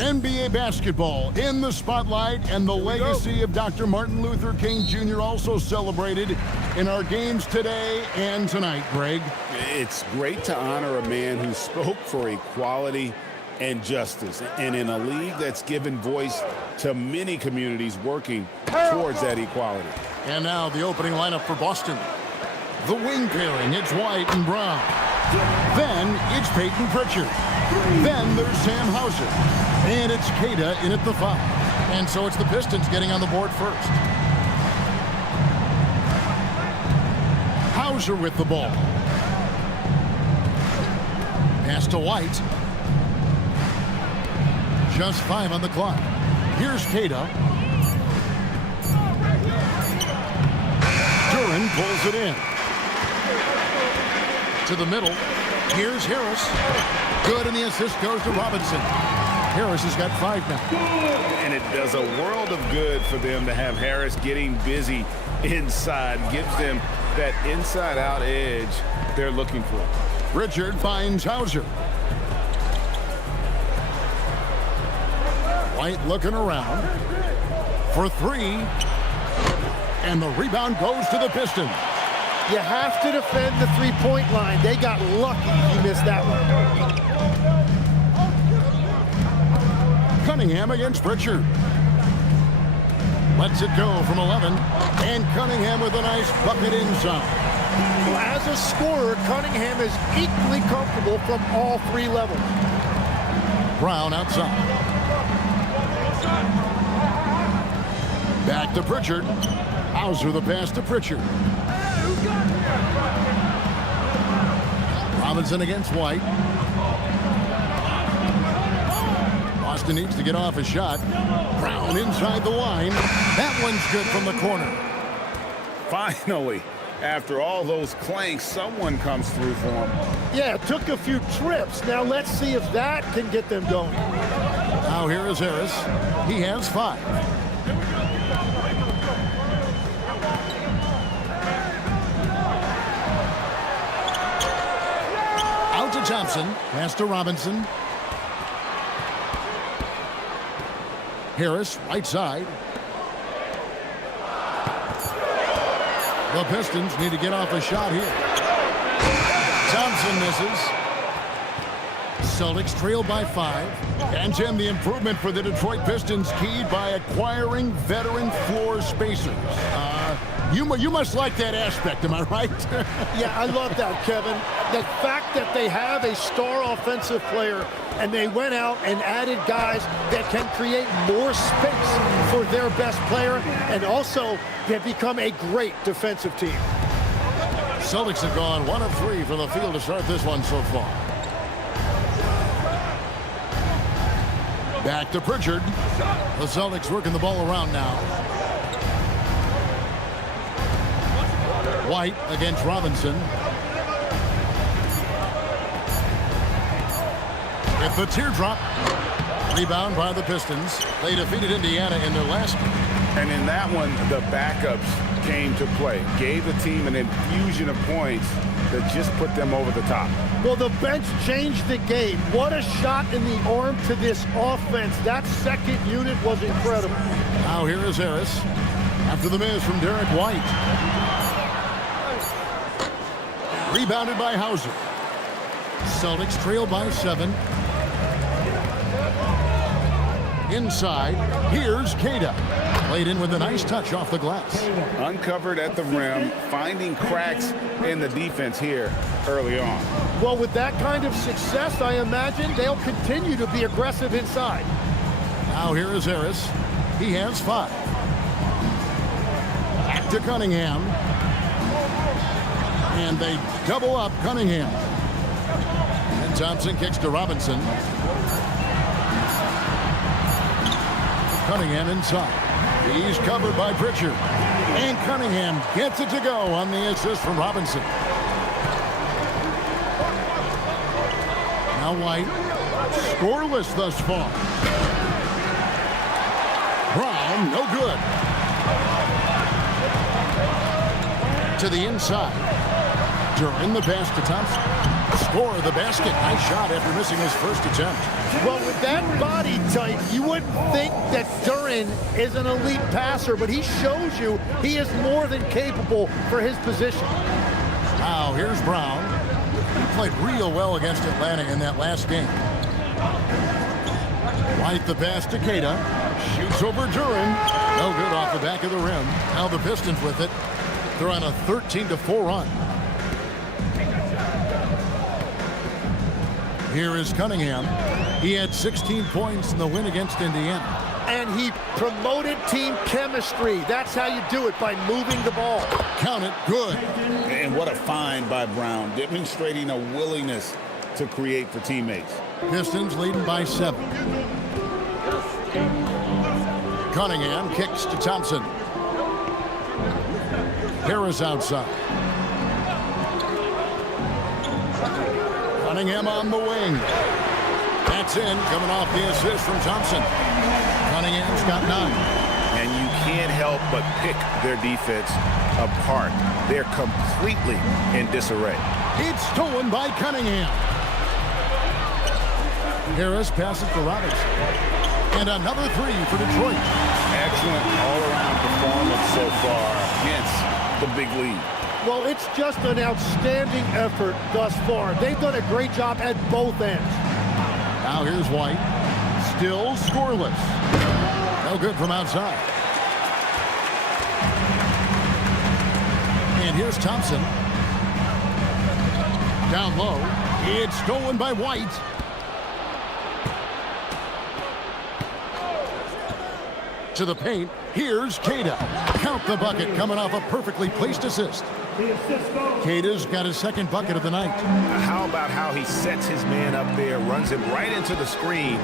NBA basketball in the spotlight, and the legacy of Dr. Martin Luther King Jr. also celebrated in our games today and tonight, Greg. It's great to honor a man who spoke for equality and justice, and in a league that's given voice to many communities working towards that equality. And now the opening lineup for Boston. The wing pairing, it's White and Brown. Then it's Peyton Pritchard. Then there's Sam Hauser. And it's Queta in at the 5. And so it's the Pistons getting on the board first. Hauser with the ball. Pass to White. Just 5 on the clock. Here's Queta. Duran pulls it in. To the middle. Here's Harris. Good, and the assist goes to Robinson. Harris has got 5 now. And it does a world of good for them to have Harris getting busy inside. Gives them that inside-out edge they're looking for. Richard finds Hauser. White looking around for 3. And the rebound goes to the Pistons. You have to defend the three-point line. They got lucky he missed that one. Cunningham against Pritchard. Lets it go from 11. And Cunningham with a nice bucket inside. Well, as a scorer, Cunningham is equally comfortable from all 3 levels. Brown outside. Back to Pritchard. Hauser the pass to Pritchard. Robinson against White. Boston needs to get off a shot. Brown inside the line. That one's good from the corner. Finally, after all those clanks, someone comes through for him. Yeah, it took a few trips. Now let's see if that can get them going. Now here is Harris. He has 5. Out to Thompson. Pass to Robinson. Harris, right side. The Pistons need to get off a shot here. Thompson misses. Celtics trail by 5. And Tim, the improvement for the Detroit Pistons keyed by acquiring veteran floor spacers. You must like that aspect, am I right? Yeah, I love that, Kevin. The fact that they have a star offensive player and they went out and added guys that can create more space for their best player and also have become a great defensive team. Celtics have gone 1 of 3 from the field to start this one so far. Back to Pritchard. The Celtics working the ball around now. White against Robinson. With the teardrop. Rebound by the Pistons. They defeated Indiana in their last game. And in that one, the backups came to play. Gave the team an infusion of points that just put them over the top. Well, the bench changed the game. What a shot in the arm to this offense. That second unit was incredible. Now here is Harris. After the miss from Derek White. Rebounded by Hauser. Celtics trail by 7. Inside, here's Queta. Played in with a nice touch off the glass. Uncovered at the rim, finding cracks in the defense here early on. Well, with that kind of success, I imagine they'll continue to be aggressive inside. Now here is Harris. He has 5. Back to Cunningham. And they double up Cunningham. And Thompson kicks to Robinson. Cunningham inside. He's covered by Pritchard. And Cunningham gets it to go on the assist from Robinson. Now White. Scoreless thus far. Brown, no good. To the inside. Duran the pass to Thompson. score the basket. Nice shot after missing his first attempt. Well, with that body type, you wouldn't think that Duren is an elite passer, but he shows you he is more than capable for his position. Now, here's Brown. He played real well against Atlanta in that last game. White the pass to Queta. Shoots over Duren. No good off the back of the rim. Now the Pistons with it. They're on a 13-4 run. Here is Cunningham. He had 16 points in the win against Indiana. And he promoted team chemistry. That's how you do it, by moving the ball. Count it. Good. And what a find by Brown, demonstrating a willingness to create for teammates. Pistons leading by 7. Cunningham kicks to Thompson. Harris outside. Cunningham on the wing. That's in, coming off the assist from Thompson. Cunningham's got 9. And you can't help but pick their defense apart. They're completely in disarray. It's stolen by Cunningham. Harris passes to Robinson. And another 3 for Detroit. Excellent all-around performance so far, hence the big lead. Well, it's just an outstanding effort thus far. They've done a great job at both ends. Now here's White. Still scoreless. No good from outside. And here's Thompson. Down low. It's stolen by White. To the paint. Here's Queta. Count the bucket, coming off a perfectly placed assist. Queta's got his second bucket of the night. How about how he sets his man up there, runs him right into the screen,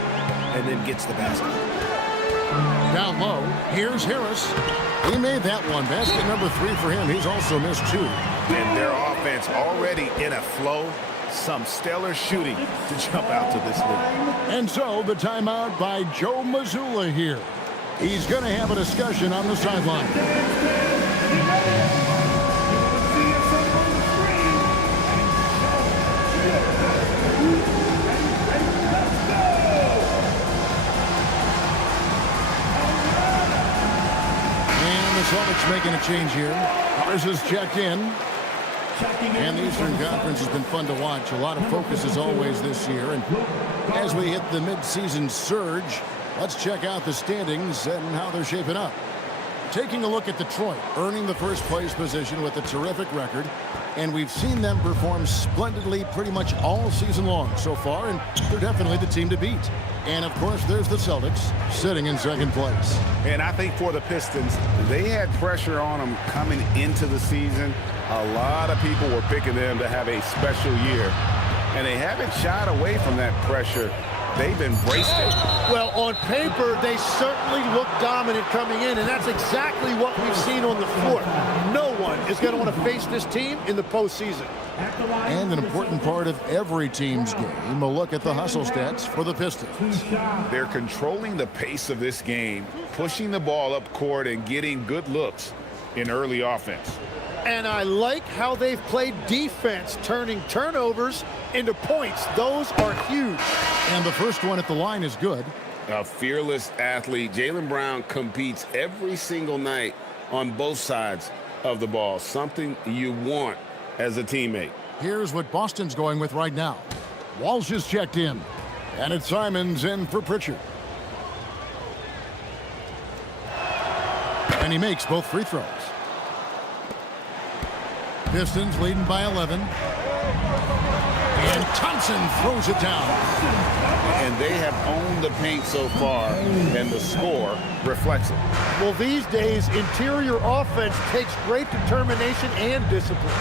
and then gets the basket. Down low, here's Harris. He made that one. Basket number 3 for him. He's also missed 2. And their offense already in a flow. Some stellar shooting to jump out to this lead. And so the timeout by Joe Mazzulla here. He's going to have a discussion on the sideline. And the Celtics making a change here. Ours is checked in. And the Eastern Conference has been fun to watch. A lot of focus as always this year. And as we hit the midseason surge, let's check out the standings and how they're shaping up. Taking a look at Detroit, earning the first place position with a terrific record. And we've seen them perform splendidly pretty much all season long so far. And they're definitely the team to beat. And, of course, there's the Celtics sitting in second place. And I think for the Pistons, they had pressure on them coming into the season. A lot of people were picking them to have a special year. And they haven't shied away from that pressure. They've embraced it. Well, on paper, they certainly look dominant coming in, and that's exactly what we've seen on the floor. No one is going to want to face this team in the postseason. And an important part of every team's game, a look at the hustle stats for the Pistons. They're controlling the pace of this game, pushing the ball up court and getting good looks in early offense. And I like how they've played defense, turning turnovers into points. Those are huge. And the first one at the line is good. A fearless athlete. Jaylen Brown competes every single night on both sides of the ball. Something you want as a teammate. Here's what Boston's going with right now. Walsh is checked in. And it's Simons in for Pritchard. And he makes both free throws. Pistons leading by 11. And Thompson throws it down. And they have owned the paint so far, and the score reflects it. Well, these days, interior offense takes great determination and discipline.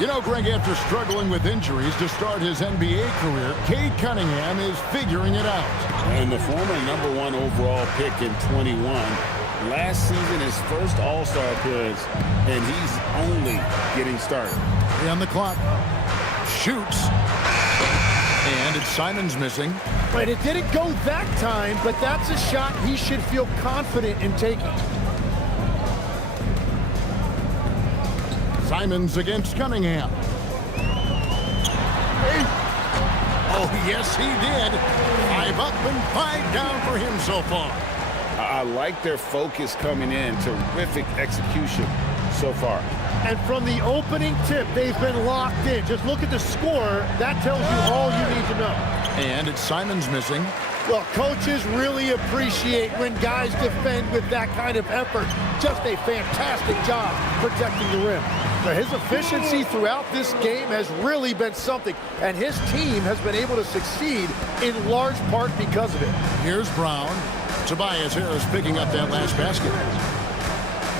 You know, Greg, after struggling with injuries to start his NBA career, Cade Cunningham is figuring it out. And the former #1 overall pick in 21, last season his first All-Star appearance, and he's only getting started. On the clock. Shoots. And it's Simons missing. But it didn't go that time, but that's a shot he should feel confident in taking. Simons against Cunningham. Oh, yes, he did. 5 up and 5 down for him so far. I like their focus coming in. Terrific execution so far. And from the opening tip, they've been locked in. Just look at the score. That tells you all you need to know. And it's Simons missing. Well, coaches really appreciate when guys defend with that kind of effort. Just a fantastic job protecting the rim. Now, his efficiency throughout this game has really been something, and his team has been able to succeed in large part because of it. Here's Brown. Tobias Harris picking up that last basket.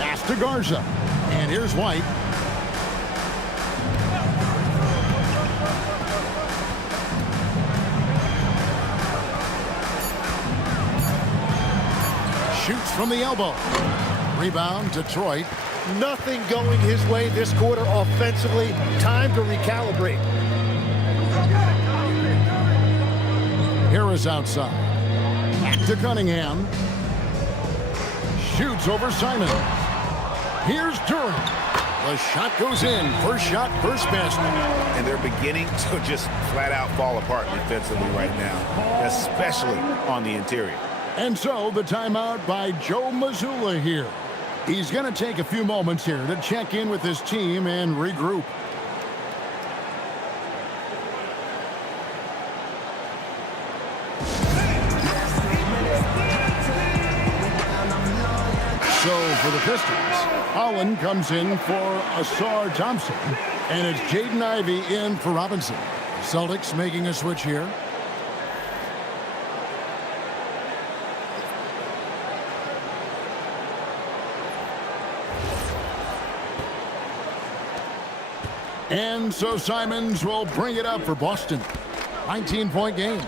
Pass to Garza. And here's White. Shoots from the elbow. Rebound, Detroit. Nothing going his way this quarter offensively. Time to recalibrate. Harris outside. Back to Cunningham. Shoots over Simon. Here's Durant. The shot goes in. First shot, first basket. And they're beginning to just flat out fall apart defensively right now, especially on the interior. And so the timeout by Joe Mazzulla here. He's going to take a few moments here to check in with his team and regroup. So for the Pistons, Holland comes in for Asar Thompson, and it's Jaden Ivey in for Robinson. Celtics making a switch here. And so Simons will bring it up for Boston. 19-point game.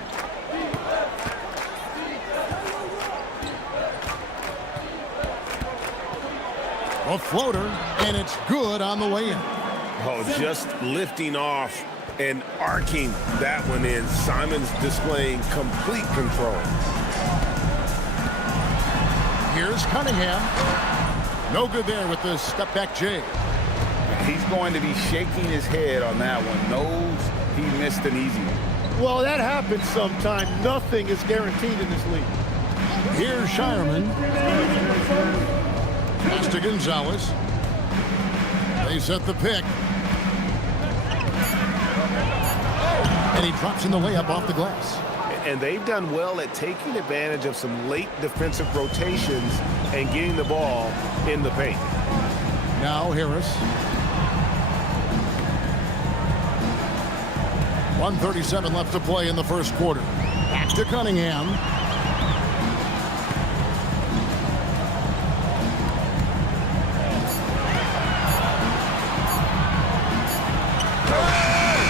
A floater, and it's good on the way in. Oh, just lifting off and arcing that one in. Simons displaying complete control. Here's Cunningham. No good there with the step-back J. He's going to be shaking his head on that one. Knows he missed an easy one. Well, that happens sometime. Nothing is guaranteed in this league. Here's Shireman. Pass to Gonzalez. They set the pick. And he drops in the layup off the glass. And they've done well at taking advantage of some late defensive rotations and getting the ball in the paint. Now Harris. 1:37 left to play in the first quarter. Back to Cunningham.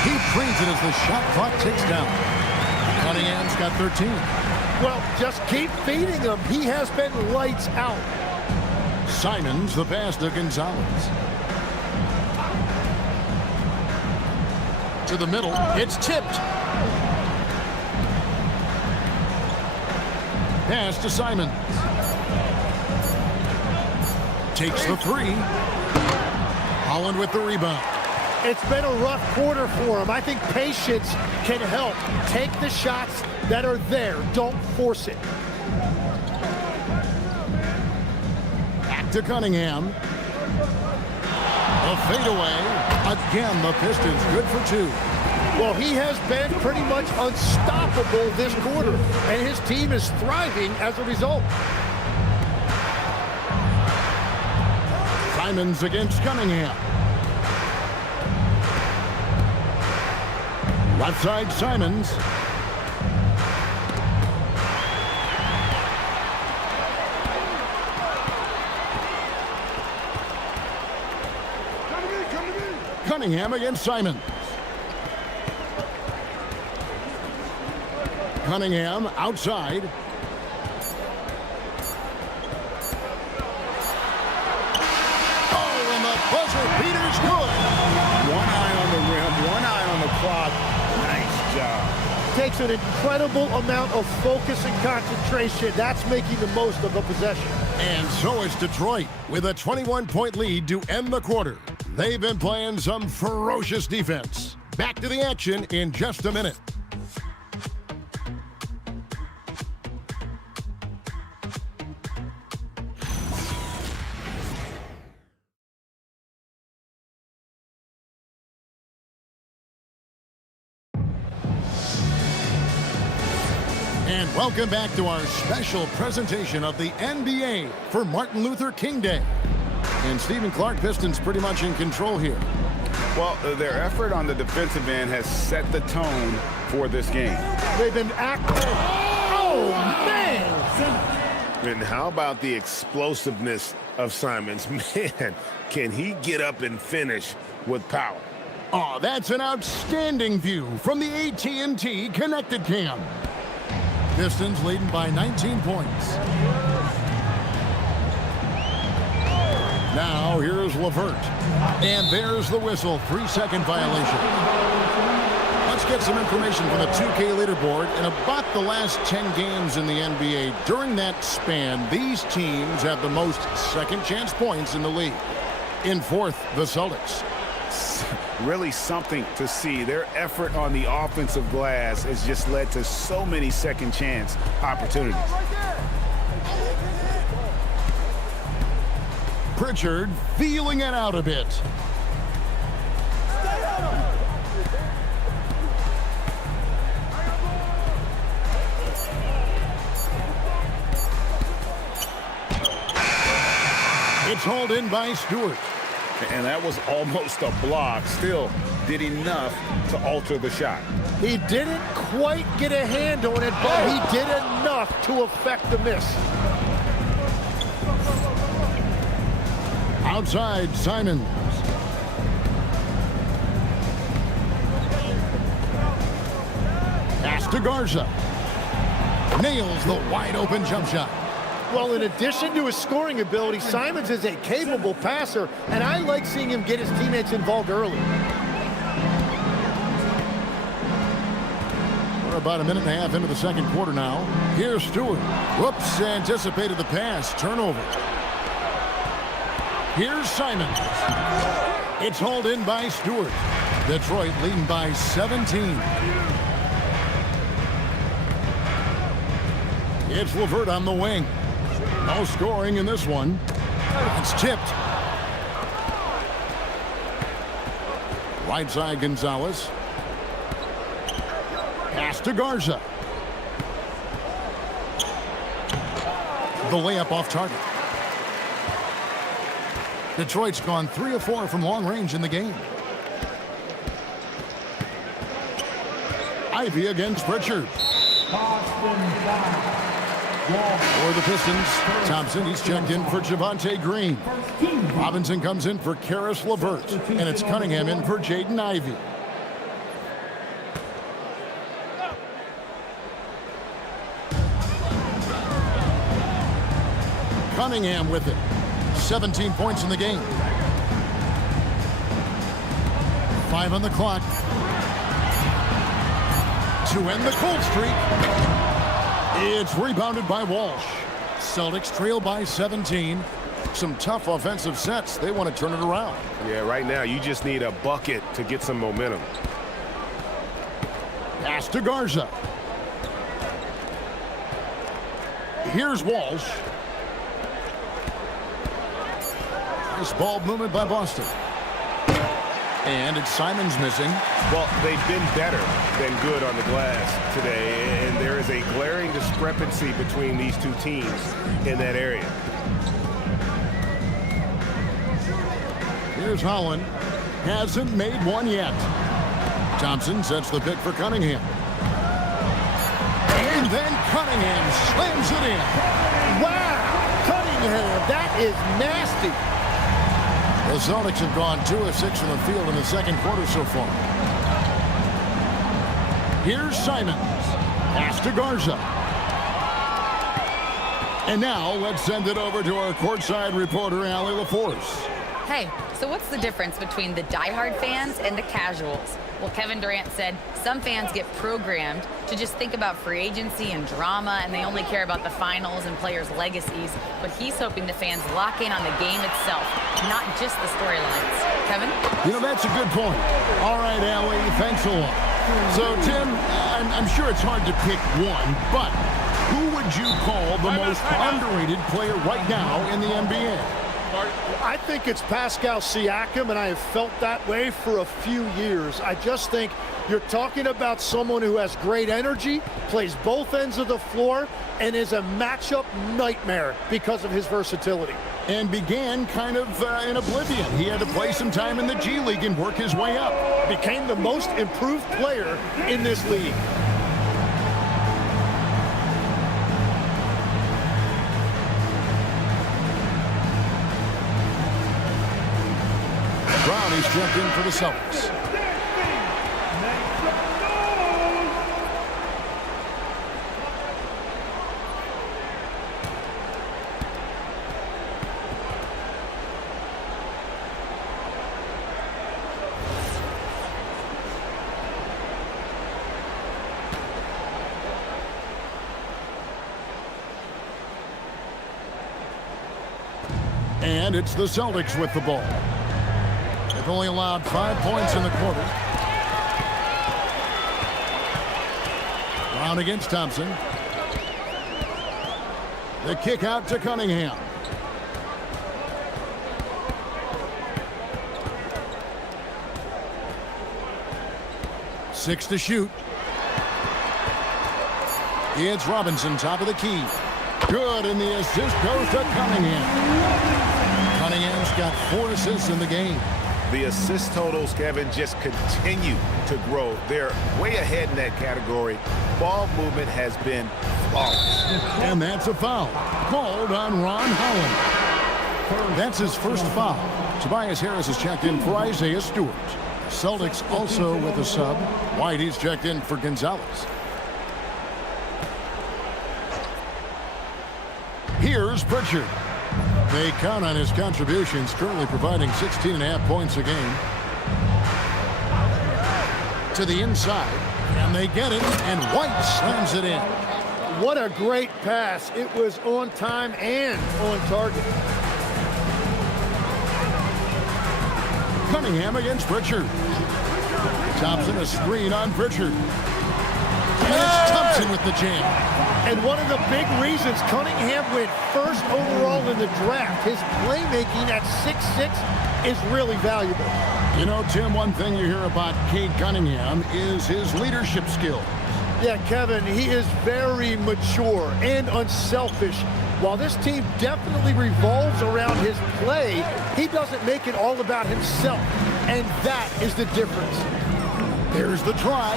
He brings it as the shot clock ticks down. Cunningham's got 13. Well, just keep feeding him. He has been lights out. Simons, the pass to Gonzalez. To the middle. It's tipped. Pass to Simons. Takes the three. Holland with the rebound. It's been a rough quarter for him. I think patience can help. Take the shots that are there. Don't force it. Back to Cunningham. A fadeaway. Again, the Pistons good for two. Well, he has been pretty much unstoppable this quarter, and his team is thriving as a result. Simons against Cunningham. Left side, Simons. Cunningham against Simons. Cunningham outside. Oh, and the buzzer beater's good. One eye on the rim, one eye on the clock. Nice job. Takes an incredible amount of focus and concentration. That's making the most of the possession. And so it's Detroit with a 21-point lead to end the quarter. They've been playing some ferocious defense. Back to the action in just a minute. And welcome back to our special presentation of the NBA for Martin Luther King Day. And Stephen Clark, Pistons pretty much in control here. Well, their effort on the defensive end has set the tone for this game. They've been active. Oh, man! And how about the explosiveness of Simons? Man, can he get up and finish with power? Oh, that's an outstanding view from the AT&T Connected Cam. Pistons leading by 19 points. Now here's LeVert. And there's the whistle. 3-second violation. Let's get some information from the 2K leaderboard. In about the last 10 games in the NBA, during that span, these teams have the most second chance points in the league. In fourth, the Celtics. Really something to see. Their effort on the offensive glass has just led to so many second chance opportunities. Pritchard feeling it out a bit. It's hauled in by Stewart. And that was almost a block. Still did enough to alter the shot. He didn't quite get a hand on it, but he did enough to affect the miss. Outside, Simons. Pass to Garza. Nails the wide-open jump shot. Well, in addition to his scoring ability, Simons is a capable passer, and I like seeing him get his teammates involved early. We're about a minute and a half into the second quarter now. Here's Stewart. Whoops, anticipated the pass. Turnover. Here's Simons. It's hauled in by Stewart. Detroit leading by 17. It's LeVert on the wing. No scoring in this one. It's tipped. Right side, Gonzalez. Pass to Garza. The layup off target. Detroit's gone 3 of 4 from long range in the game. Ivy against Pritchard. For the Pistons, Thompson, he's checked in for Javonte Green. Robinson comes in for Karis LeVert. And it's Cunningham in for Jaden Ivey. Cunningham with it. 17 points in the game. 5 on the clock. To end the cold streak. It's rebounded by Walsh. Celtics trail by 17. Some tough offensive sets. They want to turn it around. Yeah, right now you just need a bucket to get some momentum. Pass to Garza. Here's Walsh. Nice ball movement by Boston. And it's Simons missing. Well, they've been better than good on the glass today, and there is a glaring discrepancy between these two teams in that area. Here's Holland. Hasn't made one yet. Thompson sets the pick for Cunningham. And then Cunningham slams it in. Wow! Cunningham, that is nasty. The Celtics have gone 2 of 6 from the field in the second quarter so far. Here's Simons. Pass to Garza. And now let's send it over to our courtside reporter, Allie LaForce. Hey, so what's the difference between the diehard fans and the casuals? Well, Kevin Durant said some fans get programmed to just think about free agency and drama, and they only care about the finals and players' legacies. But he's hoping the fans lock in on the game itself, not just the storylines. Kevin? You know, that's a good point. All right, Allie, thanks a lot. So, Tim, I'm sure it's hard to pick one, but who would you call the most underrated player right now in the NBA? I think it's Pascal Siakam, and I have felt that way for a few years. I just think you're talking about someone who has great energy, plays both ends of the floor, and is a matchup nightmare because of his versatility. And began kind of in oblivion. He had to play some time in the G League and work his way up. Became the most improved player in this league. Brownie's jumped in for the Celtics. And it's the Celtics with the ball. They've only allowed 5 points in the quarter. Brown against Thompson. The kick out to Cunningham. Six to shoot. It's Robinson, top of the key. Good, and the assist goes to Cunningham. Cunningham's got 4 assists in the game. The assist totals, Kevin, just continue to grow. They're way ahead in that category. Ball movement has been flawless. And that's a foul called on Ron Holland. That's his first foul. Tobias Harris has checked in for Isaiah Stewart. Celtics also with a sub. White, he's checked in for Gonzalez. Here's Pritchard. They count on his contributions, currently providing 16.5 points a game. To the inside, and they get it, and White slams it in. What a great pass. It was on time and on target. Cunningham against Pritchard. Thompson, a screen on Pritchard. And it's Thompson with the jam. And one of the big reasons Cunningham went first overall in the draft, his playmaking at 6'6" is really valuable. You know, Tim, one thing you hear about Cade Cunningham is his leadership skills. Yeah, Kevin, he is very mature and unselfish. While this team definitely revolves around his play, he doesn't make it all about himself. And that is the difference. There's the try.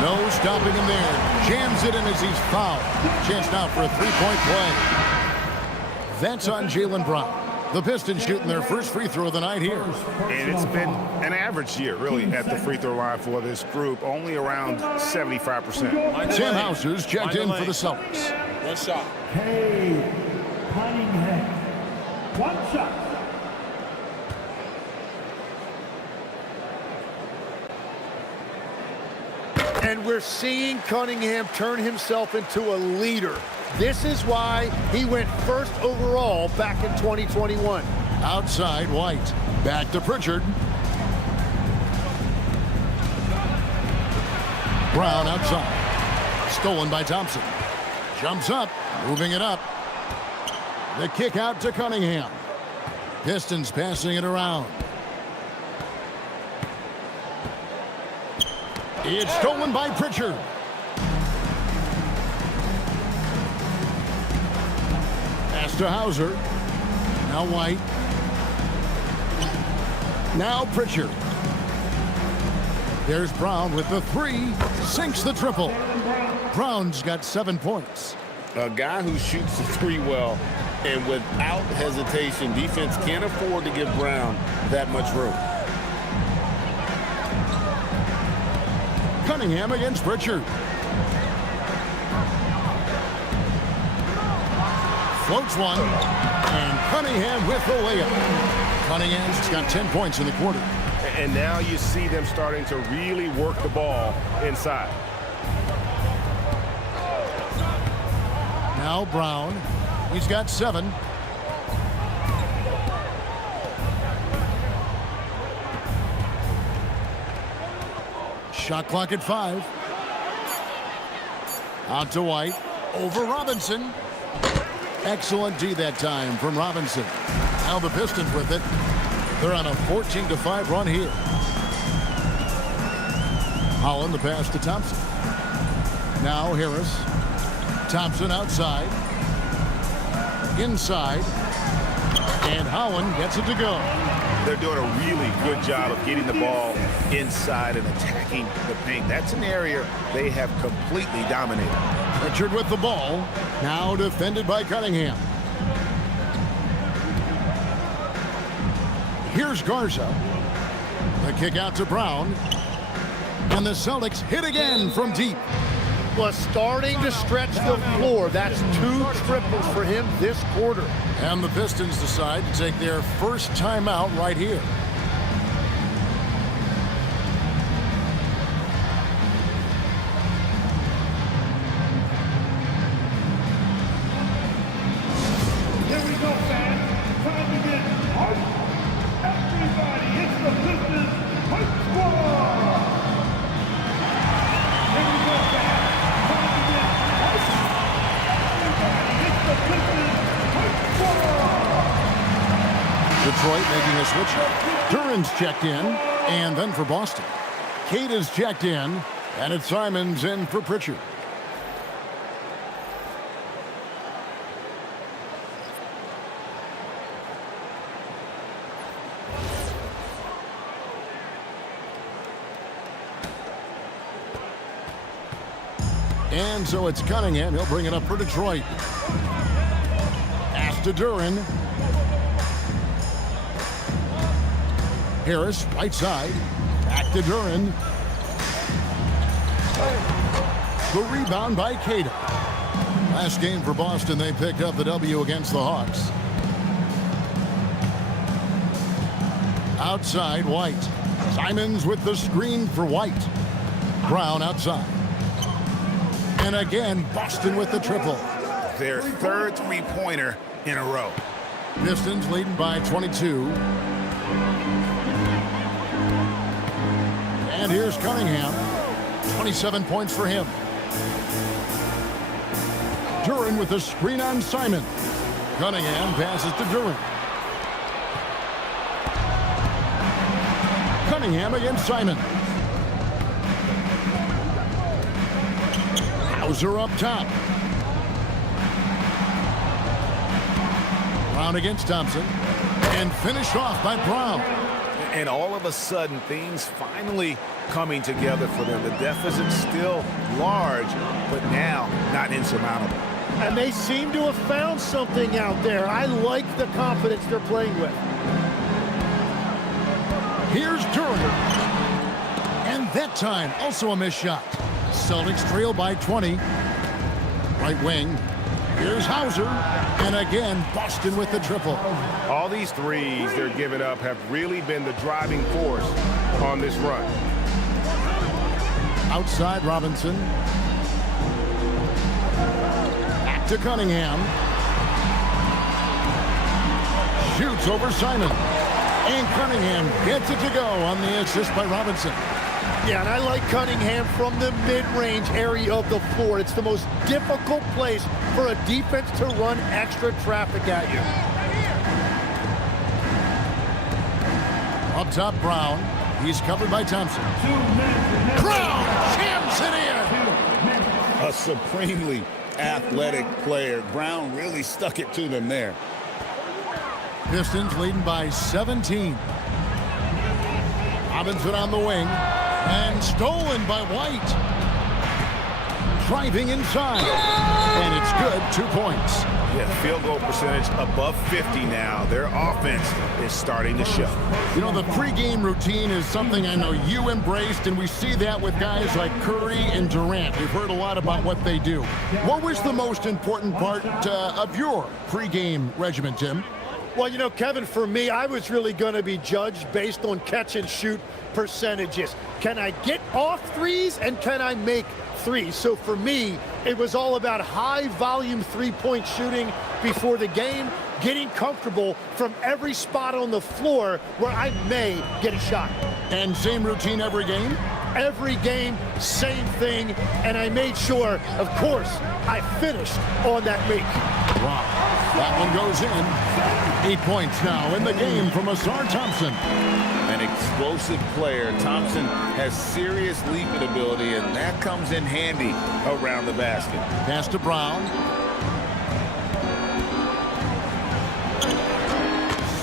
No stopping him there. Jams it in as he's fouled. Chance now for a three-point play. That's on Jaylen Brown. The Pistons shooting their first free throw of the night here. And it's been an average year, really, at the free throw line for this group. Only around 75%. Sam Houser's checked in for the Celtics. One shot. Cade Cunningham. One shot. And we're seeing Cunningham turn himself into a leader. This is why he went first overall back in 2021. Outside, White. Back to Pritchard. Brown outside. Stolen by Thompson. Jumps up, moving it up. The kick out to Cunningham. Pistons passing it around. It's stolen by Pritchard. Pass to Hauser. Now White. Now Pritchard. There's Brown with the three. Sinks the triple. Brown's got 7 points. A guy who shoots the three well and without hesitation, defense can't afford to give Brown that much room. Cunningham against Pritchard. Floats one. And Cunningham with the layup. Cunningham's got 10 points in the quarter. And now you see them starting to really work the ball inside. Now Brown. He's got 7. Shot clock at 5. Out to White. Over Robinson. Excellent D that time from Robinson. Now the Pistons with it. They're on a 14-5 run here. Holland the pass to Thompson. Now Harris. Thompson outside. Inside. And Holland gets it to go. They're doing a really good job of getting the ball inside and attacking the paint. That's an area they have completely dominated. Pritchard with the ball. Now defended by Cunningham. Here's Garza. The kick out to Brown. And the Celtics hit again from deep. Was starting to stretch the floor. That's 2 triples for him this quarter. And the Pistons decide to take their first timeout right here. Here we go, fans. Time to get hyped. Everybody, it's the Pistons Hype Squad. Here we go, fans. Time to get hyped. Everybody, it's the Pistons Hype Squad. Detroit making a switch. Duran's checked in. And then for Boston, Kate is checked in. And it's Simons in for Pritchard. And so it's Cunningham. He'll bring it up for Detroit. Pass to Duran. Harris, right side. Back to Duran. The rebound by Cada. Last game for Boston, they picked up the W against the Hawks. Outside, White. Simons with the screen for White. Brown outside. And again, Boston with the triple. Their third three-pointer in a row. Pistons leading by 22. And here's Cunningham. 27 points for him. Duran with the screen on Simon. Cunningham passes to Duran. Cunningham against Simon. Hauser up top. Brown against Thompson. And finished off by Brown. And all of a sudden, things finally coming together for them. The deficit's still large, but now not insurmountable. And they seem to have found something out there. I like the confidence they're playing with. Here's Duran. And that time, also a missed shot. Celtics trail by 20. Right wing. Here's Hauser. And again, Boston with the triple. All these threes they're giving up have really been the driving force on this run. Outside Robinson. Back to Cunningham. Shoots over Simon. And Cunningham gets it to go on the assist by Robinson. Yeah, and I like Cunningham from the mid-range area of the floor. It's the most difficult place for a defense to run extra traffic at you. Up top, Brown. He's covered by Thompson. 2 minutes. Brown jams it in. A supremely athletic player. Brown really stuck it to them there. Pistons leading by 17. Robinson on the wing. And stolen by White. Driving inside. And it's good. 2 points. Yeah, field goal percentage above 50 now. Their offense is starting to show. You know, the pregame routine is something I know you embraced, and we see that with guys like Curry and Durant. We've heard a lot about what they do. What was the most important part of your pregame regimen, Tim? Well, you know, Kevin, for me, I was really going to be judged based on catch and shoot percentages. Can I get off threes and can I make threes? So for me, it was all about high volume three-point shooting before the game, getting comfortable from every spot on the floor where I may get a shot. And same routine every game? Every game, same thing, and I made sure, of course, I finished on that make. Wow, that one goes in. 8 points now in the game from Asar Thompson. An explosive player. Thompson has serious leaping ability, and that comes in handy around the basket. Pass to Brown.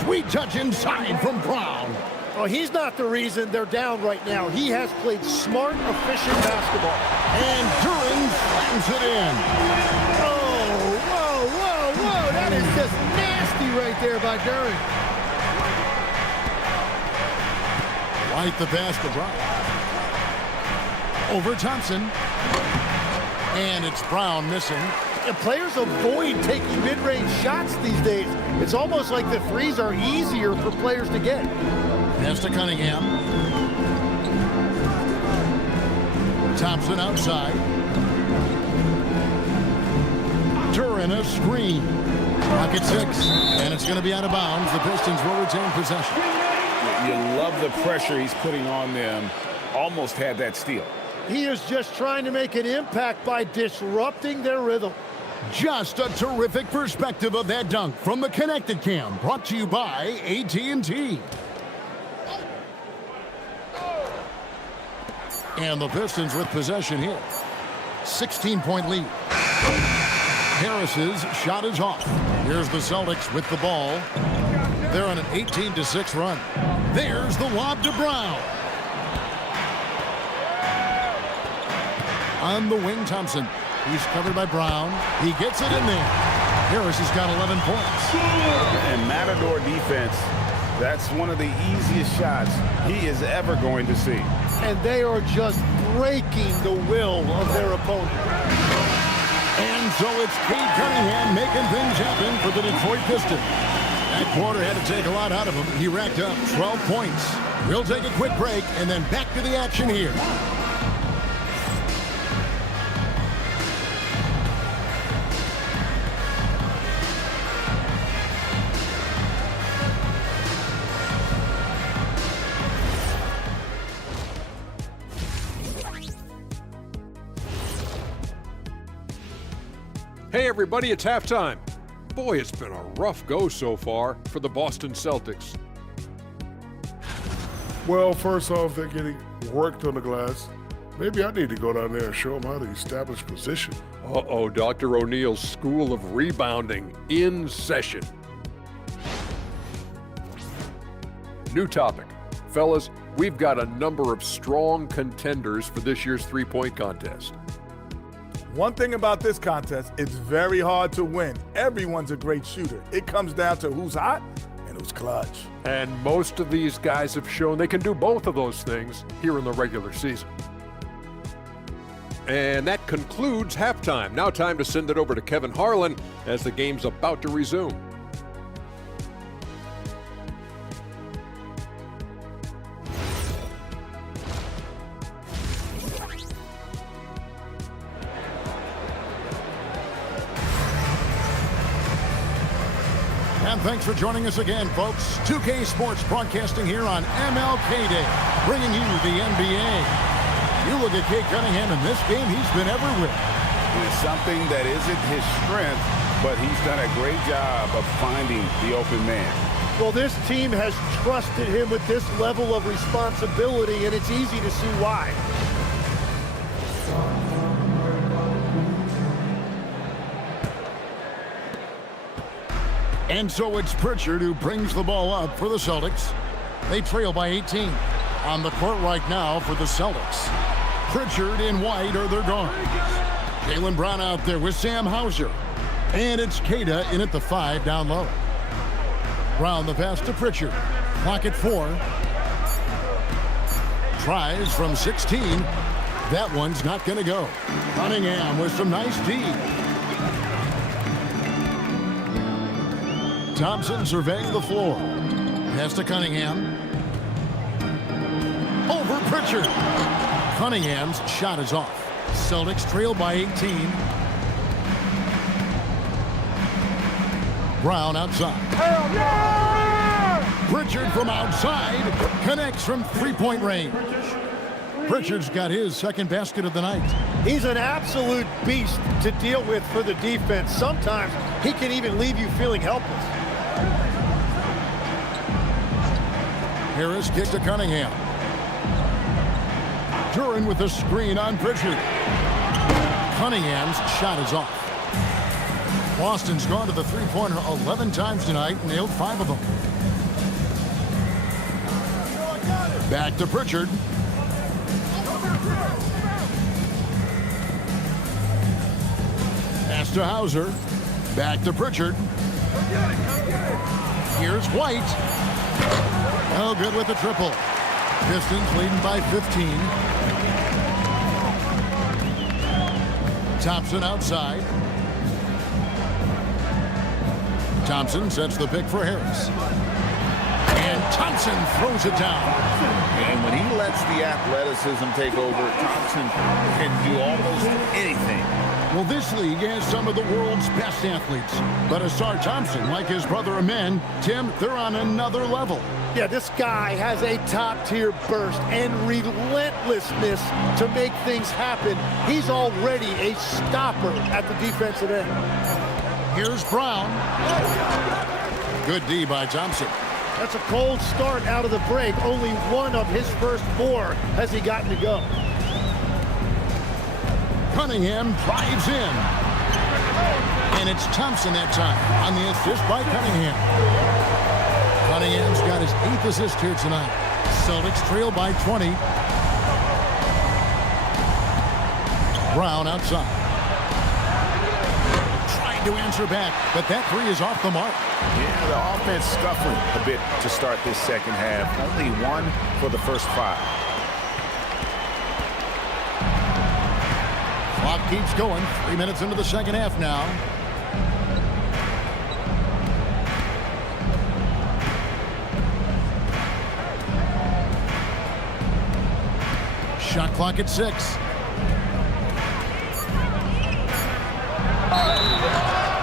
Sweet touch inside from Brown. Oh, he's not the reason they're down right now. He has played smart, efficient basketball. And Duran slams it in. Oh, whoa, whoa, whoa. That is just nasty right there by Duran. White the pass to Brown. Over Thompson. And it's Brown missing. And players avoid taking mid-range shots these days. It's almost like the threes are easier for players to get. Pass to Cunningham. Thompson outside. Duran a screen. Pocket 6. And it's going to be out of bounds. The Pistons will retain possession. You love the pressure he's putting on them. Almost had that steal. He is just trying to make an impact by disrupting their rhythm. Just a terrific perspective of that dunk from the Connected Cam, brought to you by AT&T. And the Pistons with possession here. 16-point lead. Harris's shot is off. Here's the Celtics with the ball. They're on an 18-6 run. There's the lob to Brown. On the wing, Thompson. He's covered by Brown. He gets it in there. Harris has got 11 points. And Matador defense, that's one of the easiest shots he is ever going to see. And they are just breaking the will of their opponent. And so it's Cade Cunningham making things happen for the Detroit Pistons. That quarter had to take a lot out of him. He racked up 12 points. We'll take a quick break and then back to the action here. Hey everybody, it's halftime. Boy, it's been a rough go so far for the Boston Celtics. Well, first off, they're getting worked on the glass. Maybe I need to go down there and show them how to establish position. Uh-oh, Dr. O'Neill's School of Rebounding in session. New topic. Fellas, we've got a number of strong contenders for this year's three-point contest. One thing about this contest, it's very hard to win. Everyone's a great shooter. It comes down to who's hot and who's clutch. And most of these guys have shown they can do both of those things here in the regular season. And that concludes halftime. Now time to send it over to Kevin Harlan as the game's about to resume. And thanks for joining us again, folks. 2K Sports broadcasting here on MLK Day, bringing you the NBA. You look at Cade Cunningham in this game, he's been everywhere. It's something that isn't his strength, but he's done a great job of finding the open man. Well, this team has trusted him with this level of responsibility, and it's easy to see why. And so it's Pritchard who brings the ball up for the Celtics. They trail by 18. On the court right now for the Celtics. Pritchard and White are their guards. Jaylen Brown out there with Sam Hauser. And it's Queta in at the 5 down low. Brown the pass to Pritchard. Clock at 4. Tries from 16. That one's not going to go. Cunningham with some nice D. Thompson surveying the floor. Pass to Cunningham. Over Pritchard. Cunningham's shot is off. Celtics trail by 18. Brown outside. Pritchard from outside connects from three-point range. Pritchard's got his second basket of the night. He's an absolute beast to deal with for the defense. Sometimes he can even leave you feeling helpless. Harris kick to Cunningham. Duran with a screen on Pritchard. Cunningham's shot is off. Boston's gone to the three-pointer 11 times tonight, nailed 5 of them. Back to Pritchard. Pass to Hauser. Back to Pritchard. Here's White. Oh, good with the triple. Pistons leading by 15. Thompson outside. Thompson sets the pick for Harris. And Thompson throws it down. And when he lets the athleticism take over, Thompson can do almost anything. Well, this league has some of the world's best athletes. But Asar Thompson, like his brother Amen, Tim, they're on another level. Yeah, this guy has a top-tier burst and relentlessness to make things happen. He's already a stopper at the defensive end. Here's Brown. Good D by Thompson. That's a cold start out of the break. Only one of his first 4 has he gotten to go. Cunningham drives in. And it's Thompson that time on the assist by Cunningham. Cunningham's got his 8th assist here tonight. Celtics trail by 20. Brown outside. Trying to answer back, but that 3 is off the mark. Yeah, the offense scuffling a bit to start this second half. Only 1 for the first 5. Clock keeps going. 3 minutes into the second half now. Shot clock at 6.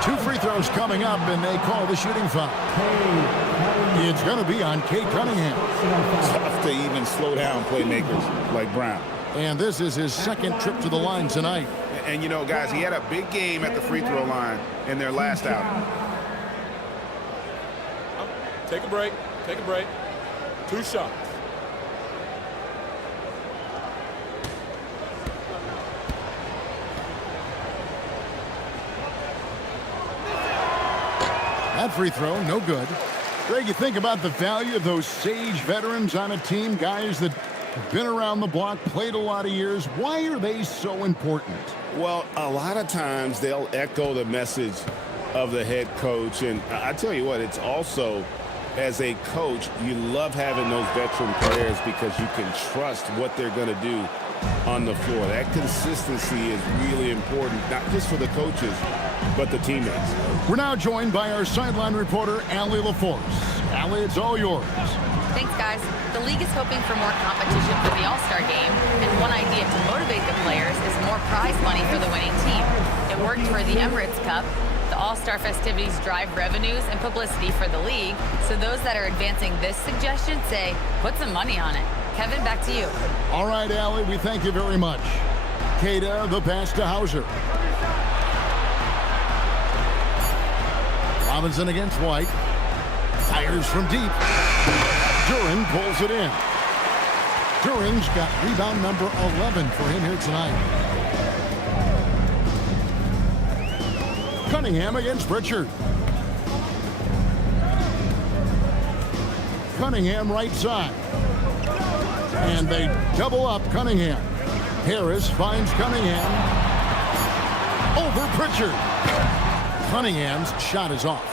2 free throws coming up, and they call the shooting foul. It's going to be on Cade Cunningham. Tough to even slow down playmakers like Brown. And this is his 2nd trip to the line tonight. And, you know, guys, he had a big game at the free throw line in their last outing. Take a break. Take a break. 2 shots. That free throw, no good. Greg, you think about the value of those sage veterans on a team, guys that have been around the block, played a lot of years. Why are they so important? Well, a lot of times they'll echo the message of the head coach. And I tell you what, it's also, as a coach, you love having those veteran players because you can trust what they're going to do on the floor. That consistency is really important, not just for the coaches, but the teammates. We're now joined by our sideline reporter, Allie LaForce. Allie, it's all yours. Thanks, guys. The league is hoping for more competition for the All-Star game, and one idea to motivate the players is more prize money for the winning team. It worked for the Emirates Cup. The All-Star festivities drive revenues and publicity for the league, so those that are advancing this suggestion say, put some money on it. Kevin, back to you. All right, Allie, we thank you very much. Cada, the pass to Hauser. Robinson against White. Fires from deep. Duran pulls it in. Duran's got rebound number 11 for him here tonight. Cunningham against Pritchard. Cunningham right side. And they double up Cunningham. Harris finds Cunningham. Over Pritchard. Cunningham's shot is off.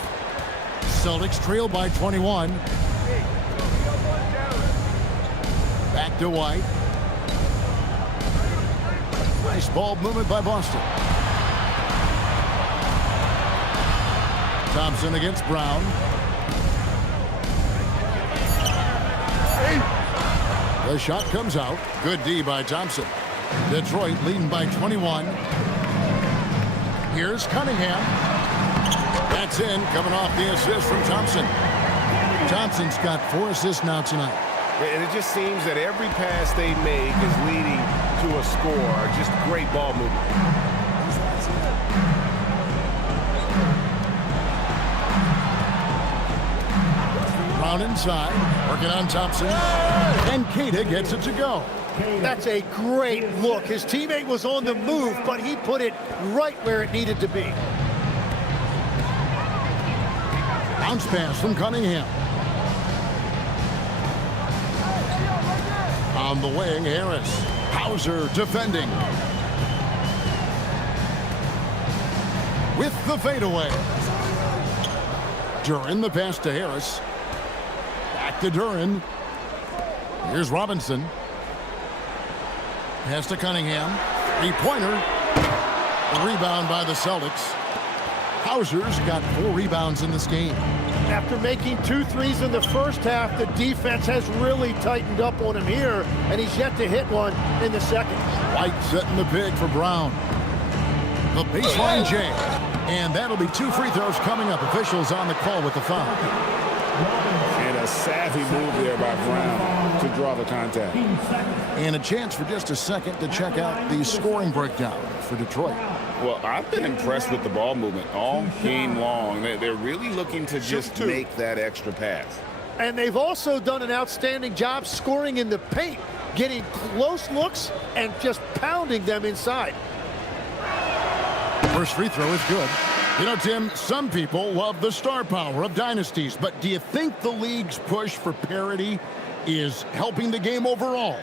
Celtics trail by 21. Back to White. Nice ball movement by Boston. Thompson against Brown. The shot comes out. Good D by Thompson. Detroit leading by 21. Here's Cunningham. That's in, coming off the assist from Thompson. Thompson's got 4 assists now tonight. And it just seems that every pass they make is leading to a score. Just great ball movement. Brown inside, working on Thompson, and Keita gets it to go. That's a great look. His teammate was on the move, but he put it right where it needed to be. Bounce pass from Cunningham. On the wing, Harris. Hauser defending. With the fadeaway. Duran the pass to Harris. Back to Duran. Here's Robinson. Pass to Cunningham. Three-pointer. Rebound by the Celtics. Hauser's got 4 rebounds in this game. After making 2 threes in the first half, the defense has really tightened up on him here, and he's yet to hit one in the second. White setting the big for Brown. The baseline jam. And that'll be 2 free throws coming up. Officials on the call with the foul. And a savvy move there by Brown to draw the contact. And a chance for just a second to check out the scoring breakdown for Detroit. Well, I've been impressed with the ball movement all game long. They're really looking to just make that extra pass. And they've also done an outstanding job scoring in the paint, getting close looks and just pounding them inside. First free throw is good. You know, Tim, some people love the star power of dynasties, but do you think the league's push for parity is helping the game overall?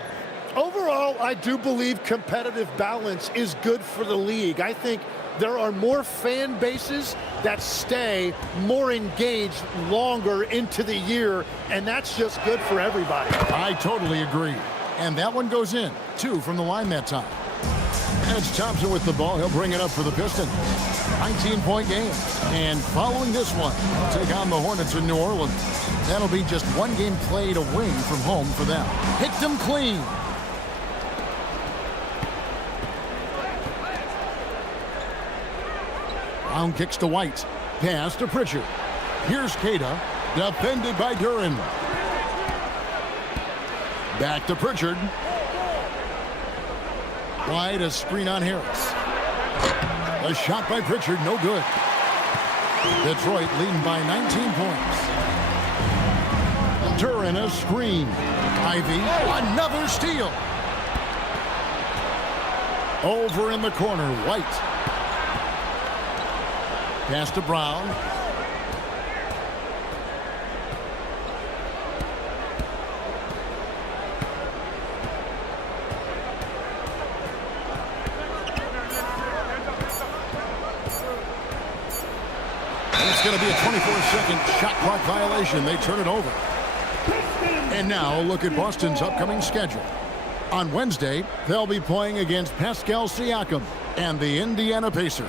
Overall, I do believe competitive balance is good for the league. I think there are more fan bases that stay more engaged longer into the year, and that's just good for everybody. I totally agree. And that one goes in. 2 from the line that time. And it's Thompson with the ball. He'll bring it up for the Pistons. 19-point game. And following this one, they'll take on the Hornets in New Orleans. That'll be just 1 game played away from home for them. Picked them clean. Brown kicks to White. Pass to Pritchard. Here's Keita. Defended by Duran. Back to Pritchard. White, a screen on Harris. A shot by Pritchard, no good. Detroit leading by 19 points. Duran, a screen. Ivy, another steal. Over in the corner, White. Pass to Brown. And it's going to be a 24-second shot clock violation. They turn it over. And now look at Boston's upcoming schedule. On Wednesday, they'll be playing against Pascal Siakam and the Indiana Pacers.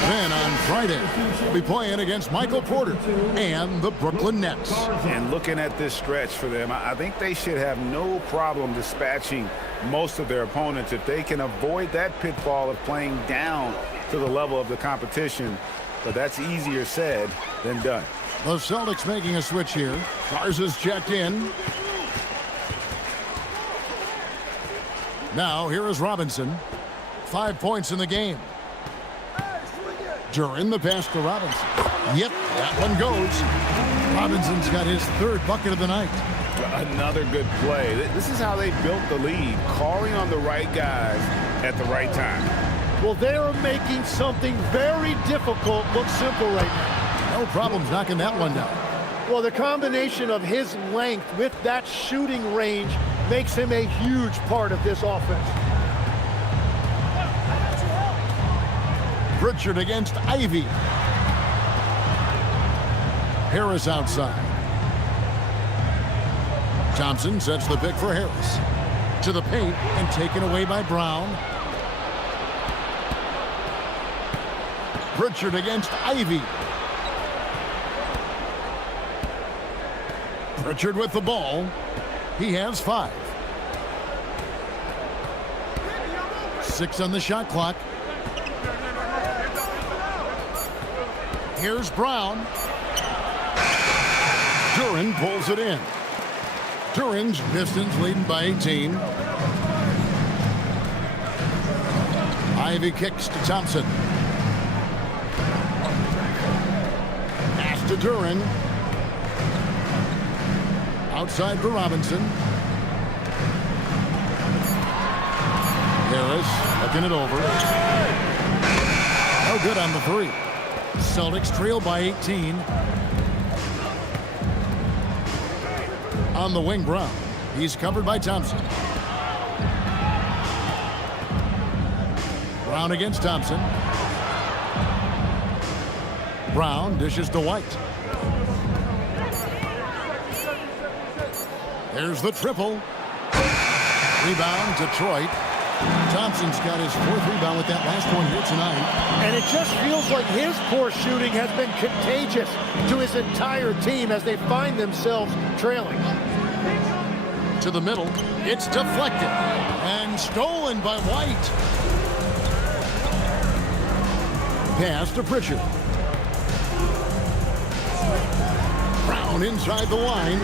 Then on Friday, they'll be playing against Michael Porter and the Brooklyn Nets. And looking at this stretch for them, I think they should have no problem dispatching most of their opponents if they can avoid that pitfall of playing down to the level of the competition. But that's easier said than done. The Celtics making a switch here. Garza's checked in. Now here is Robinson. 5 points in the game. Duran the pass to Robinson. Yep, that one goes. Robinson's got his 3rd bucket of the night. Another good play. This is how they built the lead, calling on the right guys at the right time. Well, they are making something very difficult look simple right now. No problems knocking that one down. Well, the combination of his length with that shooting range makes him a huge part of this offense. Pritchard against Ivy. Harris outside. Thompson sets the pick for Harris. To the paint and taken away by Brown. Pritchard against Ivy. Pritchard with the ball. He has 5. 6 on the shot clock. Here's Brown. Duran pulls it in. Duran's Pistons leading by 18. Ivy kicks to Thompson. Pass to Duran. Outside for Robinson. Harris looking it over. No good on the three. Celtics trail by 18. On the wing, Brown. He's covered by Thompson. Brown against Thompson. Brown dishes to White. There's the triple. Rebound, Detroit. Thompson's got his 4th rebound with that last one here tonight. And it just feels like his poor shooting has been contagious to his entire team as they find themselves trailing. To the middle. It's deflected. And stolen by White. Pass to Pritchard. Brown inside the line.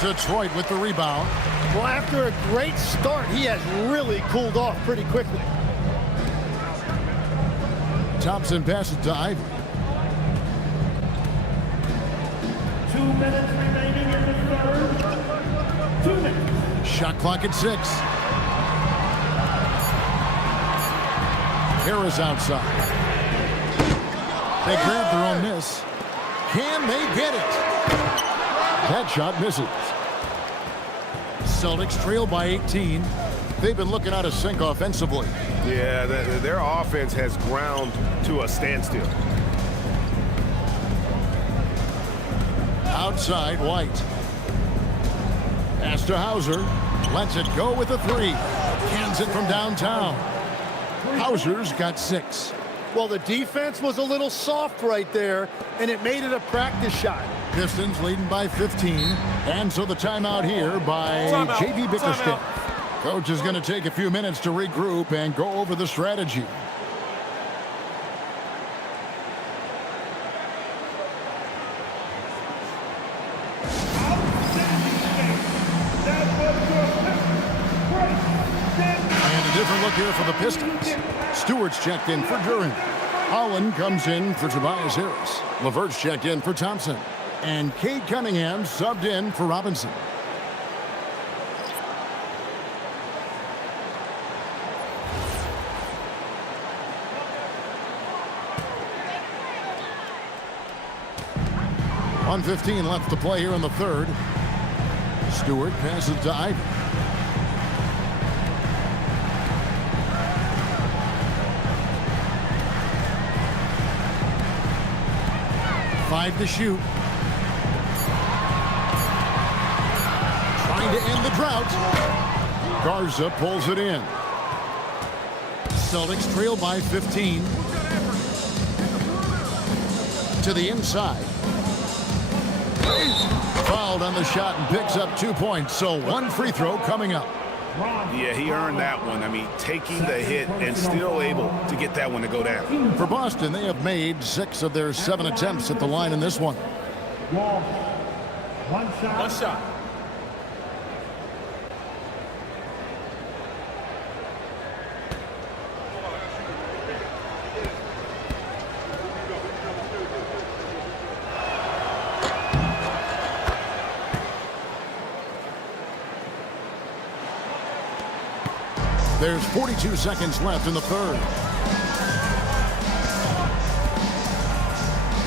Detroit with the rebound. Well, after a great start, he has really cooled off pretty quickly. Thompson passes to Ivy. 2 minutes remaining in the third. 2 minutes. Shot clock at 6. Harris outside. They grab their own miss. Can they get it? That shot misses. Celtics trail by 18. They've been looking out of sync offensively. Yeah, their offense has ground to a standstill. Outside, White. Pass to Hauser. Lets it go with a 3. Cans it from downtown. Hauser's got 6. Well, the defense was a little soft right there, and it made it a practice shot. Pistons leading by 15. And so the timeout here by J.B. Bickerstaff. Coach is going to take a few minutes to regroup and go over the strategy. And a different look here for the Pistons. Stewart's checked in for Duran. Holland comes in for Tobias Harris. LeVert's checked in for Thompson. And Cade Cunningham subbed in for Robinson. .115 left to play here in the third. Stewart passes to Ivy. Five to shoot. Trying to end the drought. Garza pulls it in. Celtics trail by 15. To the inside. Fouled on the shot and picks up 2 points. So 1 free throw coming up. Yeah, he earned that one. I mean, taking the hit and still able to get that one to go down. For Boston, they have made 6 of their 7 attempts at the line in this one. One shot. One shot. There's 42 seconds left in the third.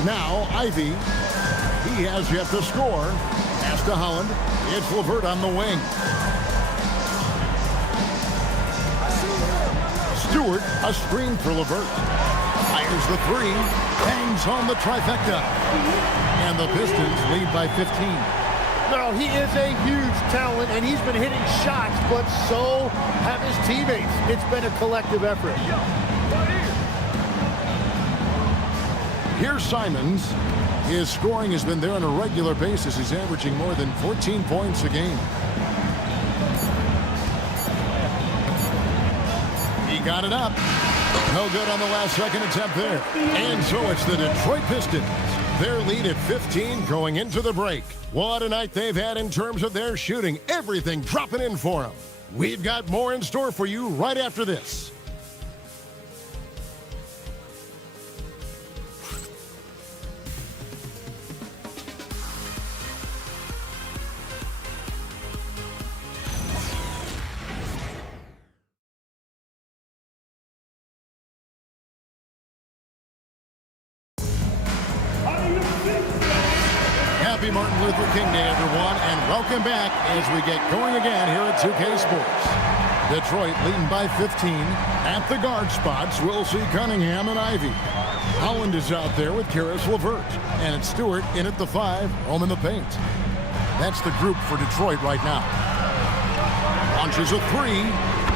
Now, Ivy. He has yet to score. Pass to Holland. It's LeVert on the wing. Stewart, a screen for LeVert. Fires the 3. Hangs home the trifecta. And the Pistons lead by 15. No, he is a huge talent, and he's been hitting shots, but so have his teammates. It's been a collective effort. Here's Simons. His scoring has been there on a regular basis. He's averaging more than 14 points a game. He got it up. No good on the last second attempt there. And so it's the Detroit Pistons Their lead at 15 going into the break. What a night they've had in terms of their shooting. Everything dropping in for them. We've got more in store for you right after this. Happy Martin Luther King Day, everyone, and welcome back as we get going again here at 2K Sports. Detroit leading by 15. At the guard spots, we'll see Cunningham and Ivy. Holland is out there with Karis LeVert, and it's Stewart in at the 5, home in the paint. That's the group for Detroit right now. Launches a 3,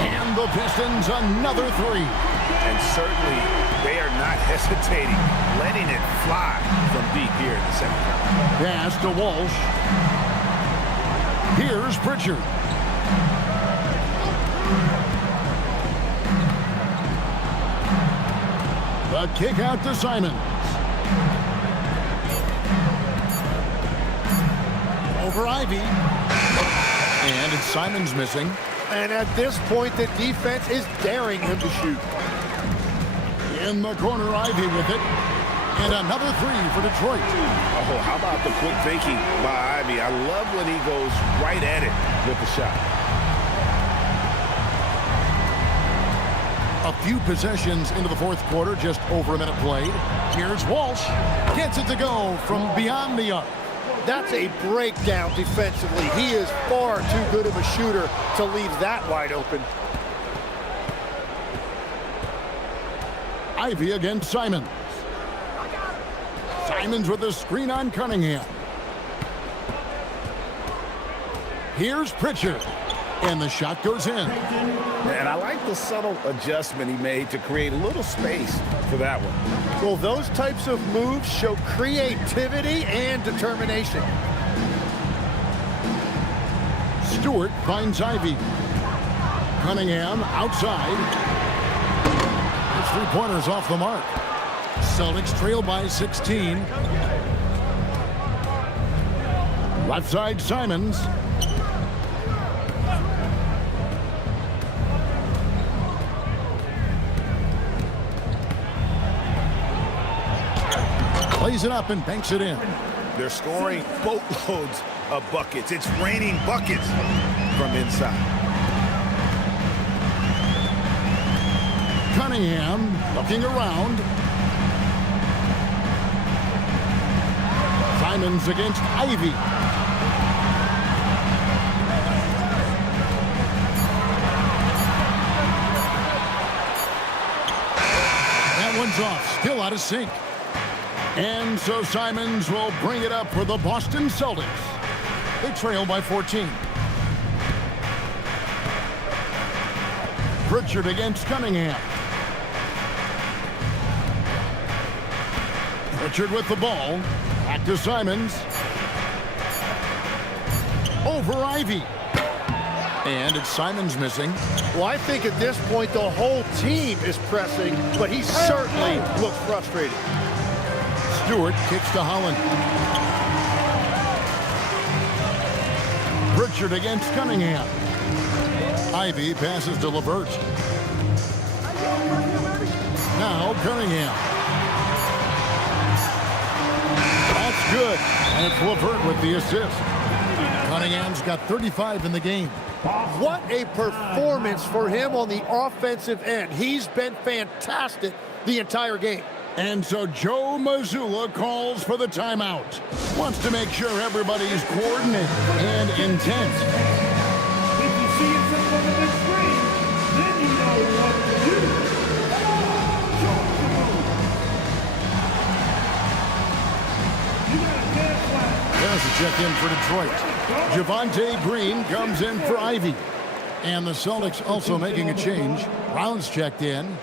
and the Pistons another 3. And certainly they are not hesitating, letting it fly from deep here in the second half. Pass to Walsh. Here's Pritchard. The kick out to Simons. Over Ivy. And it's Simons missing. And at this point, the defense is daring him to shoot. In the corner, Ivy with it. And another 3 for Detroit. Oh, how about the quick thinking by Ivy? I love when he goes right at it with the shot. A few possessions into the fourth quarter, just over a minute played. Here's Walsh. Gets it to go from beyond the arc. That's a breakdown defensively. He is far too good of a shooter to leave that wide open. Ivy against Simons. Simons with a screen on Cunningham. Here's Pritchard. And the shot goes in. And I like the subtle adjustment he made to create a little space for that one. Well, those types of moves show creativity and determination. Stewart finds Ivy. Cunningham outside. His three-pointers off the mark. Celtics trail by 16. Left side, Simons. Plays it up and banks it in. They're scoring boatloads of buckets. It's raining buckets from inside. Cunningham looking around. Simons against Ivy. That one's off, still out of sync. And so Simons will bring it up for the Boston Celtics. They trail by 14. Pritchard against Cunningham. Pritchard with the ball. Back to Simons. Over Ivy. And it's Simons missing. Well, I think at this point the whole team is pressing, but he certainly looks frustrated. Stewart kicks to Holland. Pritchard against Cunningham. Ivy passes to LeVert. Now Cunningham. That's good. And it's LeVert with the assist. Cunningham's got 35 in the game. What a performance for him on the offensive end. He's been fantastic the entire game. And so Joe Mazzulla calls for the timeout. Wants to make sure everybody's coordinated and intent. If you see it on the big screen, then you know what to do. Show the move. You got a dead flag. There's a check in for Detroit. Javonte Green comes in for Ivy. And the Celtics also making a change. Brown's checked in.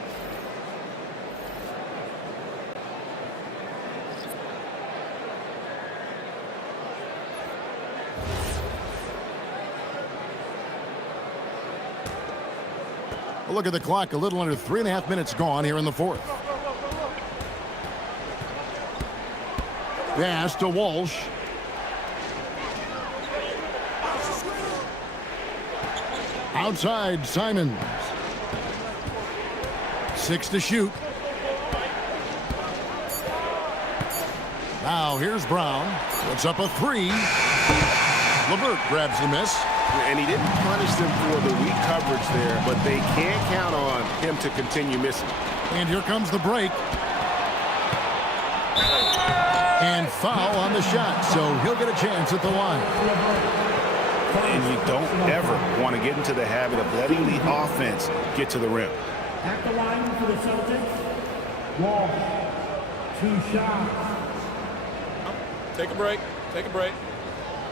Look at the clock, a little under 3.5 minutes gone here in the fourth. Pass to Walsh. Outside, Simons. 6 to shoot. Now here's Brown. Puts up a 3. LeVert grabs the miss. And he didn't punish them for the weak coverage there, but they can't count on him to continue missing. And here comes the break. And foul on the shot, so he'll get a chance at the line. And you don't ever want to get into the habit of letting the offense get to the rim. At the line for the Celtics, Walsh, 2 shots. Take a break. Take a break.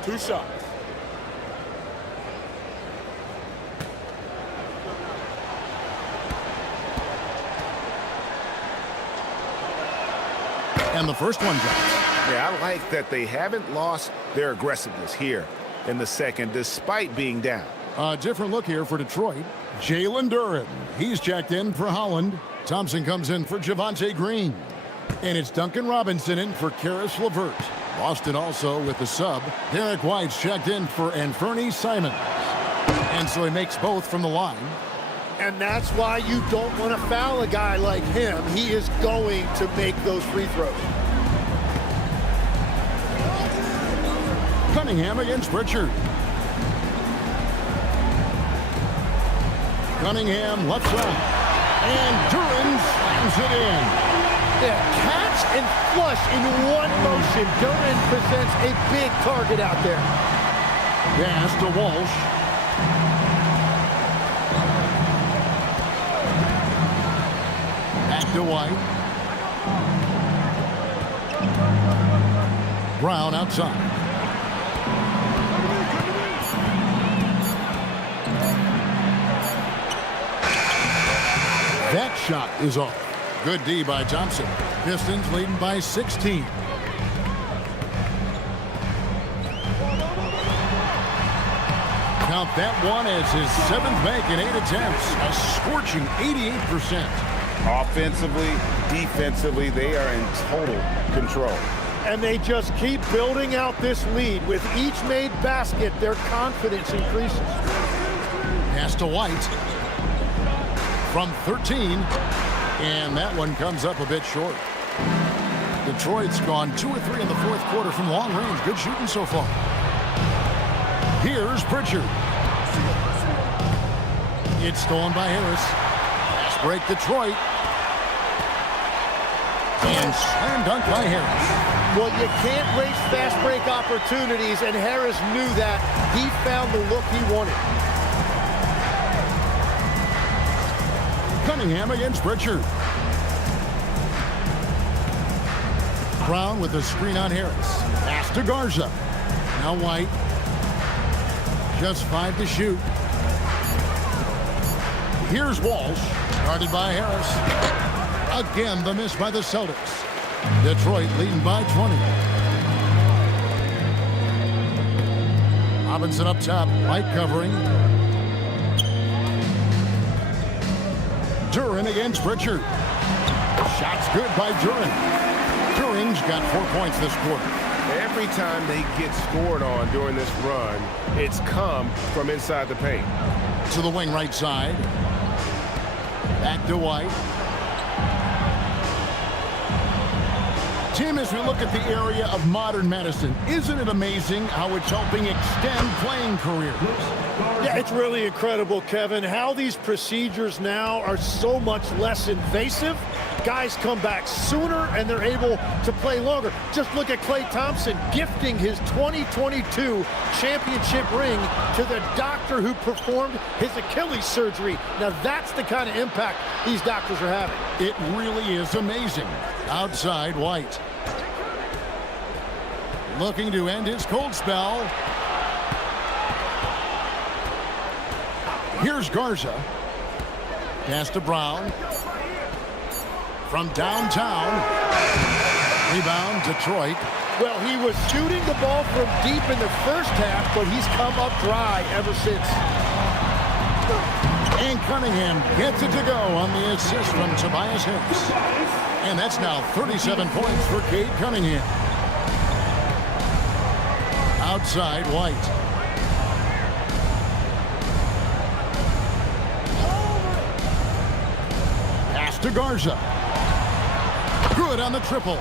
2 shots. And the first one drops. Yeah, I like that they haven't lost their aggressiveness here in the second, despite being down. A different look here for Detroit. Jalen Duren. He's checked in for Holland. Thompson comes in for Javonte Green. And it's Duncan Robinson in for Karis LeVert. Boston also with the sub. Derek White's checked in for Anfernee Simons. And so he makes both from the line. And that's why you don't want to foul a guy like him. He is going to make those free throws. Cunningham against Pritchard. Cunningham left side. And Duren slams it in. Yeah, catch and flush in one motion. Duren presents a big target out there. Pass to Walsh. Back to White. Brown outside. That shot is off. Good D by Thompson. Pistons leading by 16. Count that one as his 7th make in 8 attempts. A scorching 88%. Offensively, defensively, they are in total control. And they just keep building out this lead. With each made basket, their confidence increases. Pass to White. From 13. And that one comes up a bit short. Detroit's gone 2 or 3 in the 4th quarter from long range. Good shooting so far. Here's Pritchard. It's stolen by Harris. Fast break Detroit. And slam dunk by Harris. Well, you can't waste fast break opportunities, and Harris knew that. He found the look he wanted. Cunningham against Pritchard. Brown with the screen on Harris. Pass to Garza. Now White. Just 5 to shoot. Here's Walsh. Guarded by Harris. Again, the miss by the Celtics. Detroit leading by 20. Robinson up top. White covering. Duren against Pritchard. Shot's good by Duren. Duren's got 4 points this quarter. Every time they get scored on during this run, it's come from inside the paint. To the wing right side. Back to White. Tim, as we look at the area of modern medicine, isn't it amazing how it's helping extend playing careers? Yeah, it's really incredible, Kevin, how these procedures now are so much less invasive. Guys come back sooner and they're able to play longer. Just look at Klay Thompson gifting his 2022 championship ring to the doctor who performed his Achilles surgery. Now that's the kind of impact these doctors are having. It really is amazing. Outside White. Looking to end his cold spell. Here's Garza. Pass to Brown. From downtown. Rebound, Detroit. Well, he was shooting the ball from deep in the first half, but he's come up dry ever since. And Cunningham gets it to go on the assist from Tobias Harris. And that's now 37 points for Cade Cunningham. outside, White. Pass to Garza. Good on the triple.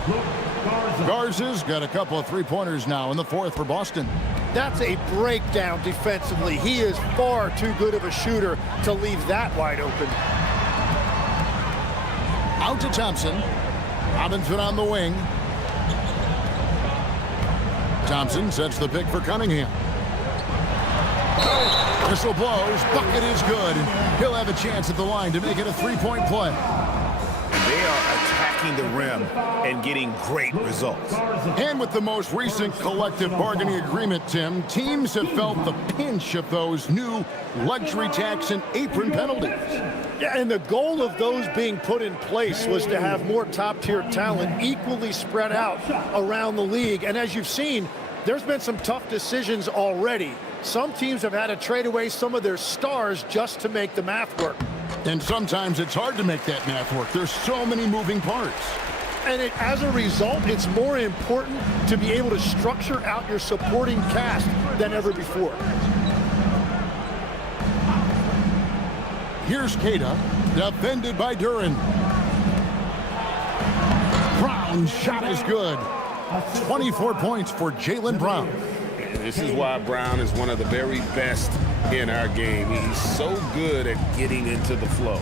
Garza's got a couple of three-pointers now in the fourth for Boston. That's a breakdown defensively. He is far too good of a shooter to leave that wide open. Out to Thompson. Robinson on the wing. Thompson sets the pick for Cunningham. Whistle blows. Bucket is good. He'll have a chance at the line to make it a three-point play. They are attacking the rim and getting great results. And with the most recent collective bargaining agreement, Tim, teams have felt the pinch of those new luxury tax and apron penalties. Yeah, and the goal of those being put in place was to have more top-tier talent equally spread out around the league. And as you've seen, there's been some tough decisions already. Some teams have had to trade away some of their stars just to make the math work. And sometimes it's hard to make that math work. There's so many moving parts. And as a result, it's more important to be able to structure out your supporting cast than ever before. Here's Queta, defended by Duren. Brown's shot is good. 24 points for Jaylen Brown. This is why Brown is one of the very best in our game. He's so good at getting into the flow.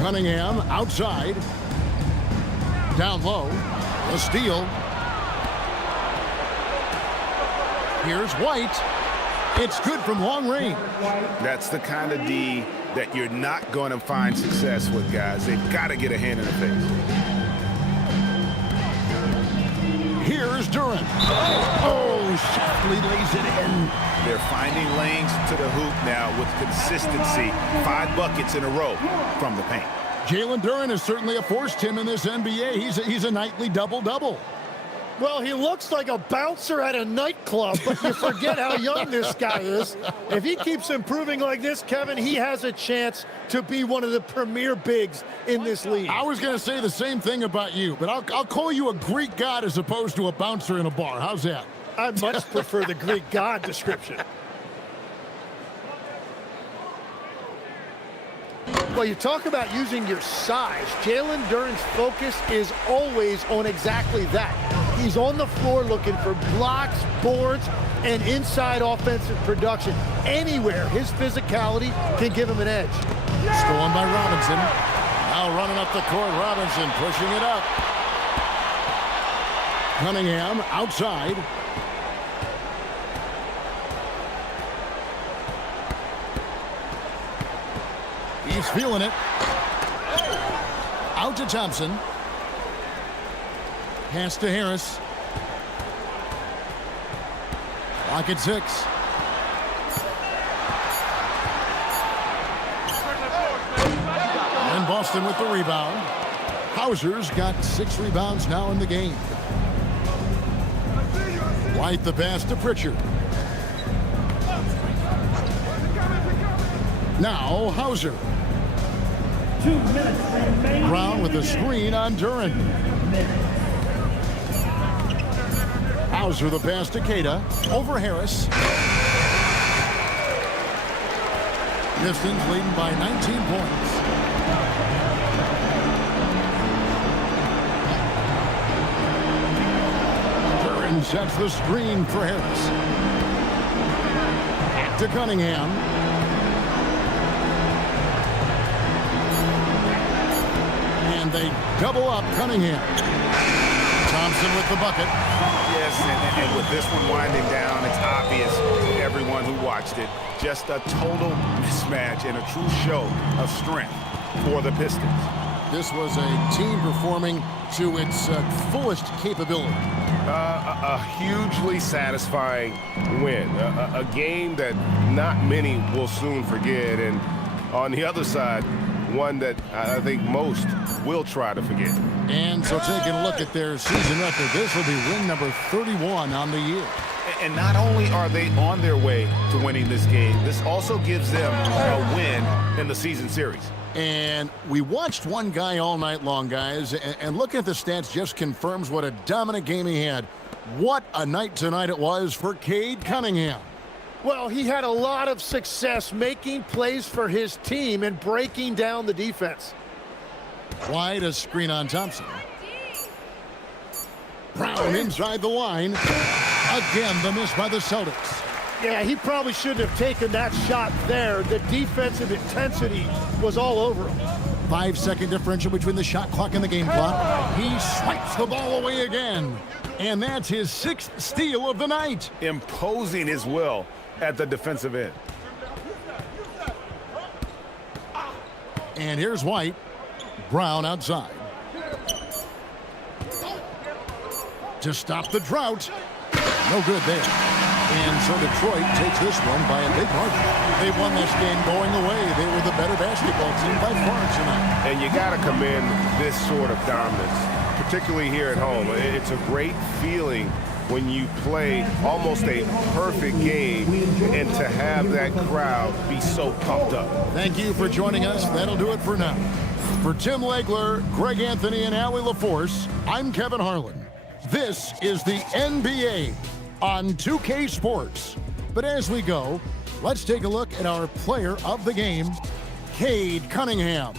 Cunningham outside. Down low. A steal. Here's White. It's good from long range. That's the kind of D that you're not going to find success with, guys. They've got to get a hand in the face. Here's Duren. Oh, softly lays it in. They're finding lanes to the hoop now with consistency. 5 buckets in a row from the paint. Jalen Duren is certainly a force, Tim, in this NBA. He's a nightly double-double. Well, he looks like a bouncer at a nightclub, but you forget how young this guy is. If he keeps improving like this, Kevin, he has a chance to be one of the premier bigs in this league. I was going to say the same thing about you, but I'll call you a Greek god as opposed to a bouncer in a bar. How's that? I much prefer the Greek god description. Well, you talk about using your size. Jalen Duren's focus is always on exactly that. He's on the floor looking for blocks, boards, and inside offensive production. Anywhere his physicality can give him an edge. Stolen by Robinson. Now running up the court, Robinson pushing it up. Cunningham outside. He's feeling it. Out to Thompson. Pass to Harris. Clock at 6. And Boston with the rebound. Hauser's got 6 rebounds now in the game. White the pass to Pritchard. Now Hauser. 2 minutes remaining. Brown with a screen on Duren. Hauser the pass to Queta. Over Harris. Pistons leading by 19 points. Duren sets the screen for Harris. Back to Cunningham. And they double up Cunningham. Thompson with the bucket. Yes, and with this one winding down, it's obvious to everyone who watched it. Just a total mismatch and a true show of strength for the Pistons. This was a team performing to its fullest capability. A hugely satisfying win. A game that not many will soon forget. And on the other side, one that I think most will try to forget. And so taking a look at their season record, this will be win number 31 on the year. And not only are they on their way to winning this game, this also gives them a win in the season series. And we watched one guy all night long, guys, and looking at the stats just confirms what a dominant game he had. What a night tonight it was for Cade Cunningham. Well, he had a lot of success making plays for his team and breaking down the defense. Wide, a screen on Thompson. Brown inside the line. Again, the miss by the Celtics. Yeah, he probably shouldn't have taken that shot there. The defensive intensity was all over him. 5-second differential between the shot clock and the game clock. He swipes the ball away again. And that's his 6th steal of the night. Imposing his will at the defensive end. And here's White. Brown outside. To stop the drought. No good there. And so Detroit takes this one by a big margin. They won this game going away. They were the better basketball team by far tonight. And you got to commend this sort of dominance, particularly here at home. It's a great feeling when you play almost a perfect game and to have that crowd be so pumped up. Thank you for joining us. That'll do it for now. For Tim Legler, Greg Anthony, and Allie LaForce, I'm Kevin Harlan. This is the NBA on 2K Sports. But as we go, let's take a look at our player of the game, Cade Cunningham.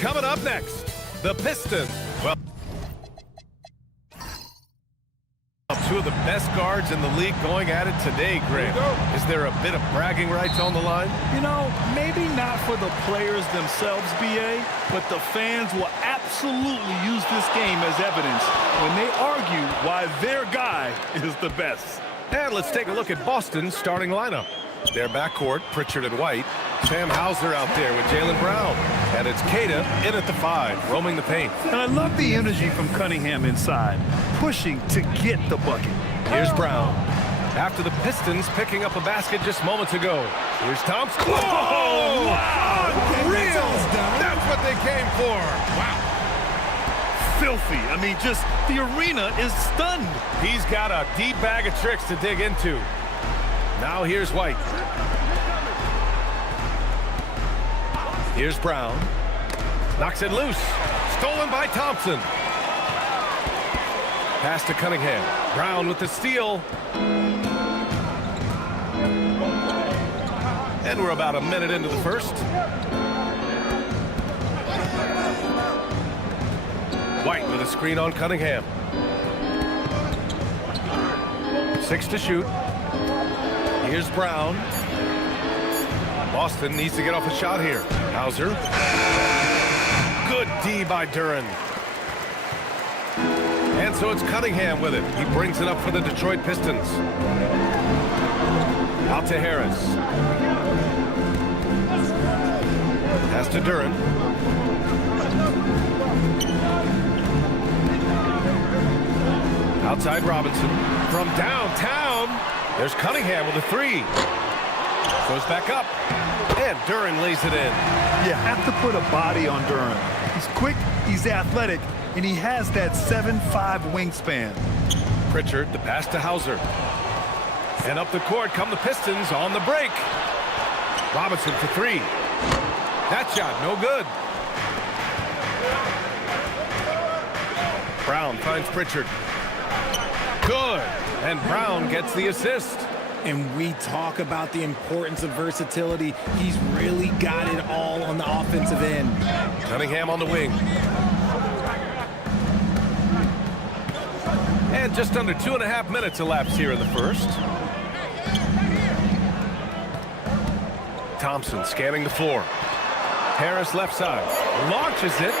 Coming up next, the Pistons. Well, two of the best guards in the league going at it today, Greg. Is there a bit of bragging rights on the line? You know, maybe not for the players themselves, BA, but the fans will absolutely use this game as evidence when they argue why their guy is the best. And let's take a look at Boston's starting lineup. Their backcourt, Pritchard and White. Sam Hauser out there with Jaylen Brown. And it's Queta in at the 5, roaming the paint. And I love the energy from Cunningham inside, pushing to get the bucket. Here's Brown. After the Pistons picking up a basket just moments ago. Here's Thompson. Whoa! Wow! Unreal! That's what they came for. Wow. Filthy. I mean, just the arena is stunned. He's got a deep bag of tricks to dig into. Now here's White. Here's Brown. Knocks it loose. Stolen by Thompson. Pass to Cunningham. Brown with the steal. And we're about a minute into the first. White with a screen on Cunningham. 6 to shoot. Here's Brown. Boston needs to get off a shot here. Hauser. Good D by Duren. And so it's Cunningham with it. He brings it up for the Detroit Pistons. Out to Harris. Pass to Duran. Outside Robinson. From downtown, there's Cunningham with a three. Goes back up. And Duran lays it in. You have to put a body on Duran. He's quick, he's athletic, and he has that 7'5" wingspan. Pritchard, the pass to Hauser. And up the court come the Pistons on the break. Robinson for three. That shot, no good. Brown finds Pritchard. Good. And Brown gets the assist. And we talk about the importance of versatility. He's really got it all on the offensive end. Cunningham on the wing. And just under 2.5 minutes elapsed here in the first. Thompson scanning the floor. Harris left side. Launches it.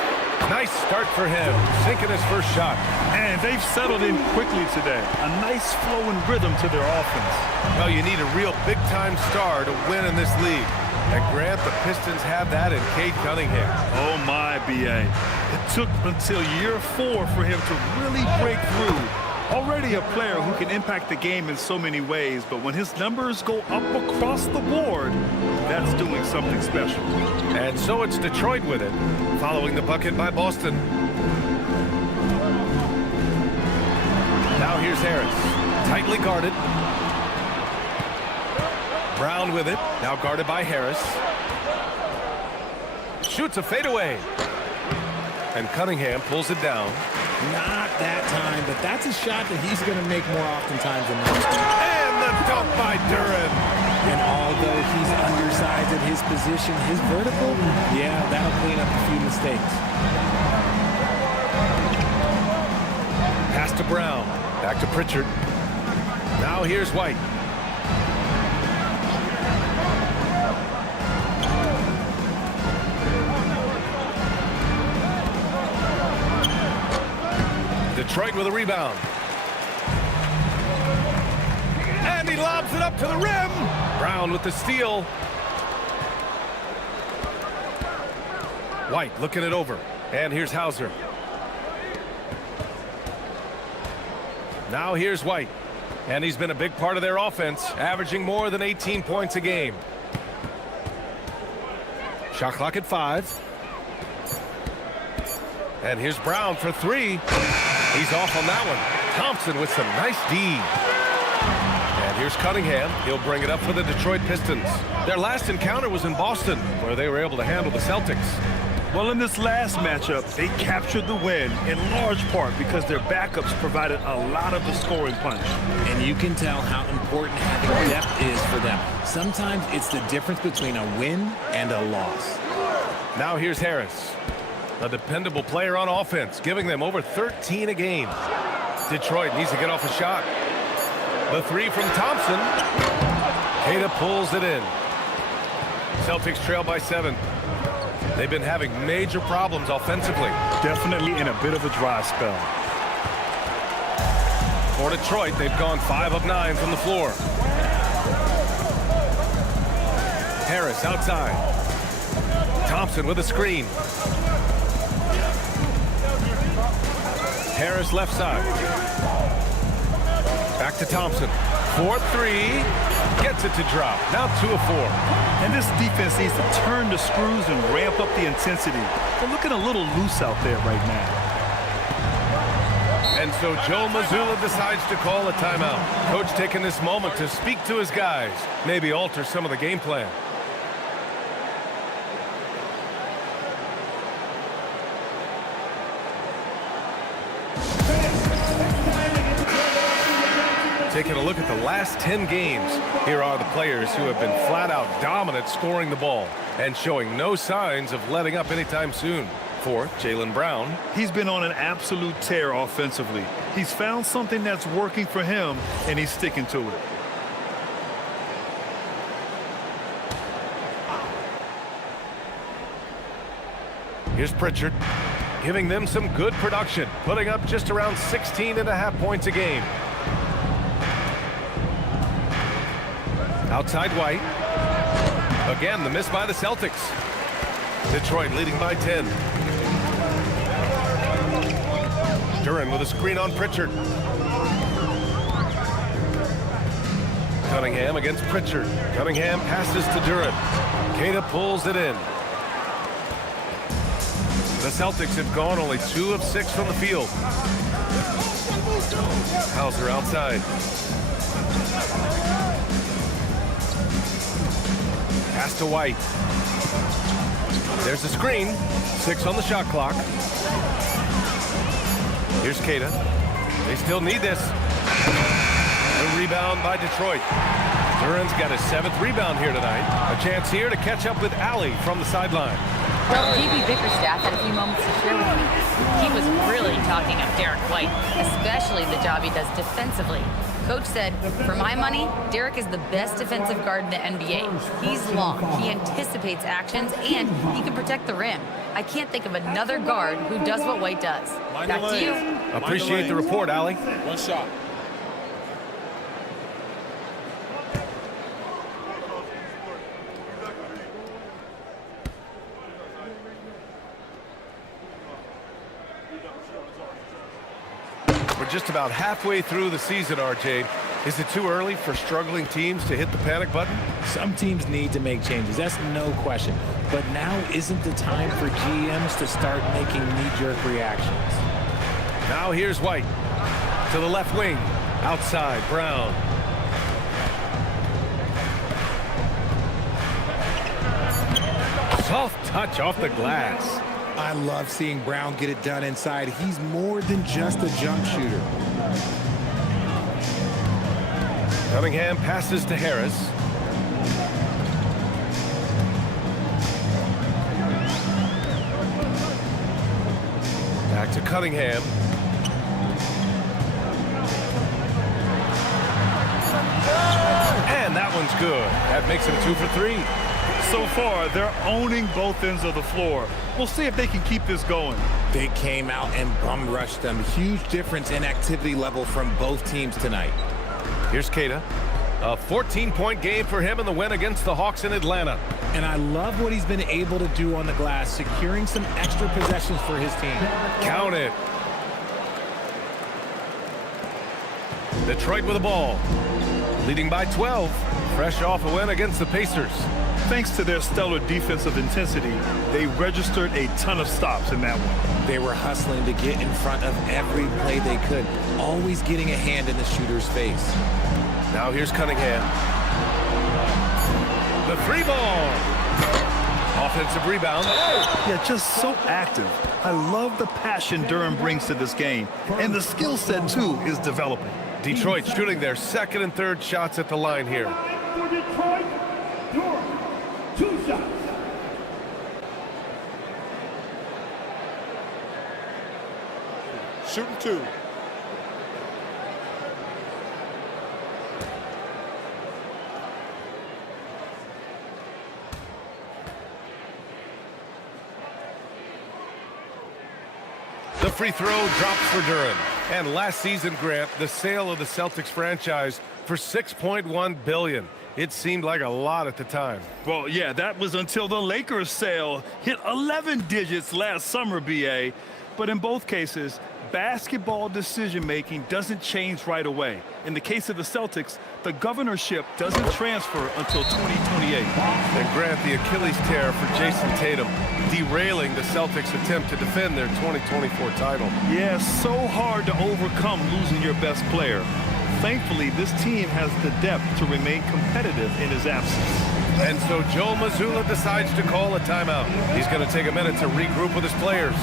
Nice start for him. Sinking his first shot. And they've settled in quickly today. A nice flow and rhythm to their offense. Well, you need a real big-time star to win in this league. And Grant, the Pistons have that in Cade Cunningham. Oh, my, B.A. It took until year 4 for him to really break through. Already a player who can impact the game in so many ways, but when his numbers go up across the board, that's doing something special. And so it's Detroit with it, following the bucket by Boston. Now here's Harris, tightly guarded. Brown with it, now guarded by Harris. Shoots a fadeaway. And Cunningham pulls it down. Not that time, but that's a shot that he's going to make more oftentimes than most. And the dunk by Duran. And although he's undersized at his position, his vertical, yeah, that'll clean up a few mistakes. Pass to Brown. Back to Pritchard. Now here's White. Detroit with a rebound. And he lobs it up to the rim. Brown with the steal. White looking it over. And here's Hauser. Now here's White. And he's been a big part of their offense, averaging more than 18 points a game. Shot clock at 5. And here's Brown for 3. He's off on that one. Thompson with some nice D. And here's Cunningham. He'll bring it up for the Detroit Pistons. Their last encounter was in Boston, where they were able to handle the Celtics. Well, in this last matchup, they captured the win in large part because their backups provided a lot of the scoring punch. And you can tell how important having depth is for them. Sometimes it's the difference between a win and a loss. Now here's Harris. A dependable player on offense, giving them over 13 a game. Detroit needs to get off a shot. The 3 from Thompson. Queta pulls it in. Celtics trail by 7. They've been having major problems offensively. Definitely in a bit of a dry spell. For Detroit, they've gone 5 of 9 from the floor. Harris outside. Thompson with a screen. Harris left side. Back to Thompson. 4-3. Gets it to drop. Now 2 of 4. And this defense needs to turn the screws and ramp up the intensity. They're looking a little loose out there right now. And so Joe Mazzulla decides to call a timeout. Coach taking this moment to speak to his guys. Maybe alter some of the game plan. Taking a look at the last 10 games, here are the players who have been flat-out dominant scoring the ball and showing no signs of letting up anytime soon. For Jaylen Brown. He's been on an absolute tear offensively. He's found something that's working for him, and he's sticking to it. Here's Pritchard, giving them some good production, putting up just around 16.5 points a game. Outside White. Again, the miss by the Celtics. Detroit leading by 10. Duran with a screen on Pritchard. Cunningham against Pritchard. Cunningham passes to Duran. Queta pulls it in. The Celtics have gone only 2 of 6 from the field. Hauser outside. Pass to White. There's the screen. 6 on the shot clock. Here's Queta. They still need this. A rebound by Detroit. Duran's got his 7th rebound here tonight. A chance here to catch up with Allie from the sideline. Well, DB Bickerstaff had a few moments to share with me. He was really talking up Derek White, especially the job he does defensively. Coach said, for my money, Derek is the best defensive guard in the NBA. He's long, he anticipates actions, and he can protect the rim. I can't think of another guard who does what White does. Back to you. Appreciate the report, Allie. One shot. We're just about halfway through the season, RJ. Is it too early for struggling teams to hit the panic button? Some teams need to make changes, that's no question. But now isn't the time for GMs to start making knee-jerk reactions. Now here's White. To the left wing. Outside, Brown. Soft touch off the glass. I love seeing Brown get it done inside. He's more than just a jump shooter. Cunningham passes to Harris. Back to Cunningham. And that one's good. That makes him 2 for 3. So far, they're owning both ends of the floor. We'll see if they can keep this going. They came out and bum rushed them. Huge difference in activity level from both teams tonight. Here's Queta. A 14-point game for him in the win against the Hawks in Atlanta. And I love what he's been able to do on the glass, securing some extra possessions for his team. Count it. Detroit with the ball. Leading by 12. Fresh off a win against the Pacers. Thanks to their stellar defensive intensity, they registered a ton of stops in that one. They were hustling to get in front of every play they could, always getting a hand in the shooter's face. Now here's Cunningham. The 3-ball. Offensive rebound. Yeah, just so active. I love the passion Duran brings to this game, and the skill set, too, is developing. Detroit shooting their 2nd and 3rd shots at the line here. For Detroit, Duran, 2 shots. Shooting 2. The free throw drops for Duran. And last season, Grant, the sale of the Celtics franchise for $6.1 billion. It seemed like a lot at the time. Well, yeah, that was until the Lakers sale hit 11 digits last summer, BA. But in both cases, basketball decision-making doesn't change right away. In the case of the Celtics, the governorship doesn't transfer until 2028. And Grant, the Achilles tear for Jason Tatum, derailing the Celtics' attempt to defend their 2024 title. Yeah, so hard to overcome losing your best player. Thankfully, this team has the depth to remain competitive in his absence. And so Joe Mazzulla decides to call a timeout. He's going to take a minute to regroup with his players.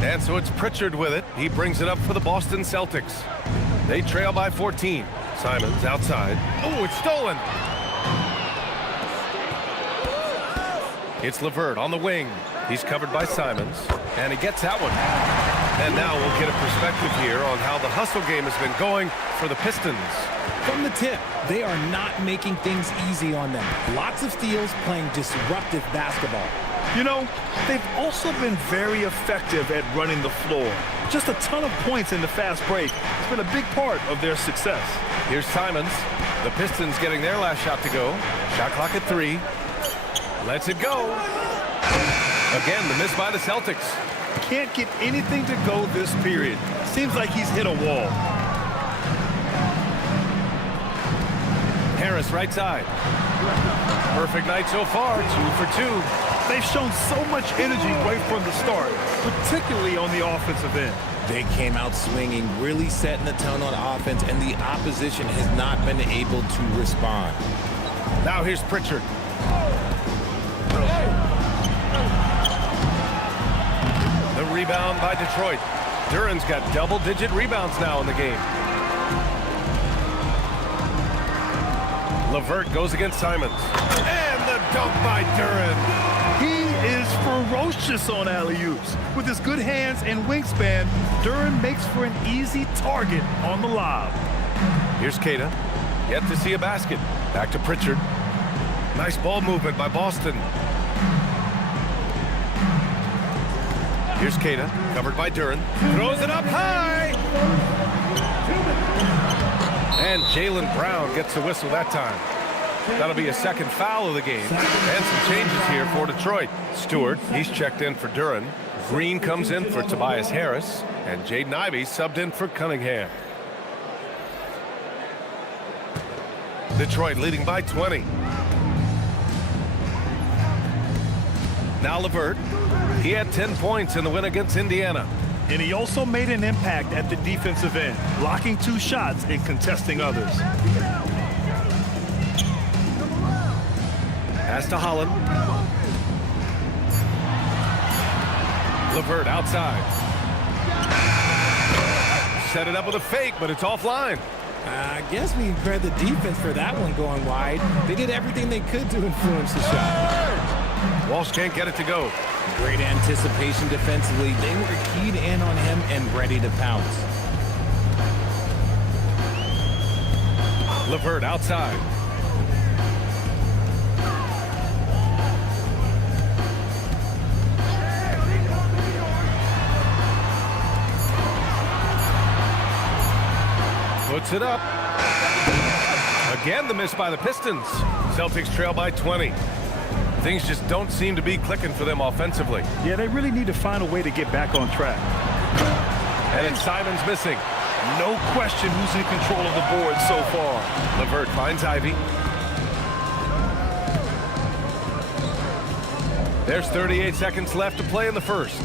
And so it's Pritchard with it. He brings it up for the Boston Celtics. They trail by 14. Simons outside. Oh, it's stolen. It's LeVert on the wing. He's covered by Simons. And he gets that one. And now we'll get a perspective here on how the hustle game has been going for the Pistons. From the tip, they are not making things easy on them. Lots of steals, playing disruptive basketball. You know, they've also been very effective at running the floor. Just a ton of points in the fast break. It's been a big part of their success. Here's Simons. The Pistons getting their last shot to go. Shot clock at 3. Lets it go. Again, the miss by the Celtics. Can't get anything to go this period. Seems like he's hit a wall. Harris right side. Perfect night so far, 2 for 2. They've shown so much energy right from the start, particularly on the offensive end. They came out swinging, really setting the tone on offense, and the opposition has not been able to respond. Now here's Pritchard. The rebound by Detroit. Duran's got double-digit rebounds now in the game. LeVert goes against Simons. And the dunk by Duran. He is ferocious on alley-oops. With his good hands and wingspan, Duran makes for an easy target on the lob. Here's Queta. Yet to see a basket. Back to Pritchard. Nice ball movement by Boston. Here's Queta, covered by Duran. Throws it up high! And Jaylen Brown gets the whistle that time. That'll be a second foul of the game. And some changes here for Detroit. Stewart, he's checked in for Duran. Green comes in for Tobias Harris. And Jaden Ivey subbed in for Cunningham. Detroit leading by 20. Now LeVert. He had 10 points in the win against Indiana. And he also made an impact at the defensive end, blocking 2 shots and contesting others. Pass to Holland. LeVert outside. Set it up with a fake, but it's offline. I guess we can credit the defense for that one going wide. They did everything they could to influence the shot. Walsh can't get it to go. Great anticipation defensively. They were keyed in on him and ready to pounce. LeVert outside. Puts it up. Again, the miss by the Pistons. Celtics trail by 20. Things just don't seem to be clicking for them offensively. Yeah, they really need to find a way to get back on track. And it's Simons missing. No question who's in control of the board so far. LeVert finds Ivey. There's 38 seconds left to play in the first.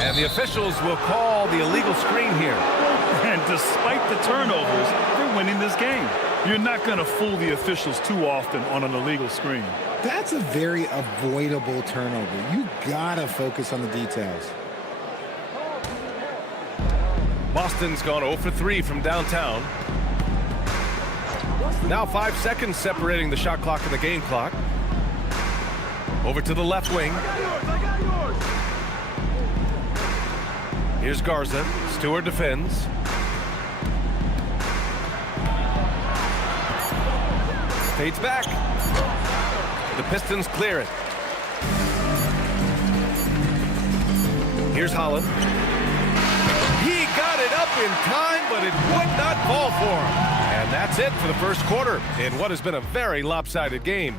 And the officials will call the illegal screen here. And despite the turnovers, they're winning this game. You're not going to fool the officials too often on an illegal screen. That's a very avoidable turnover. You gotta focus on the details. Boston's gone 0 for 3 from downtown. Now 5 seconds separating the shot clock and the game clock. Over to the left wing. Here's Garza. Stewart defends. Fades back. The Pistons clear it. Here's Holland. He got it up in time, but it would not fall for him. And that's it for the first quarter in what has been a very lopsided game.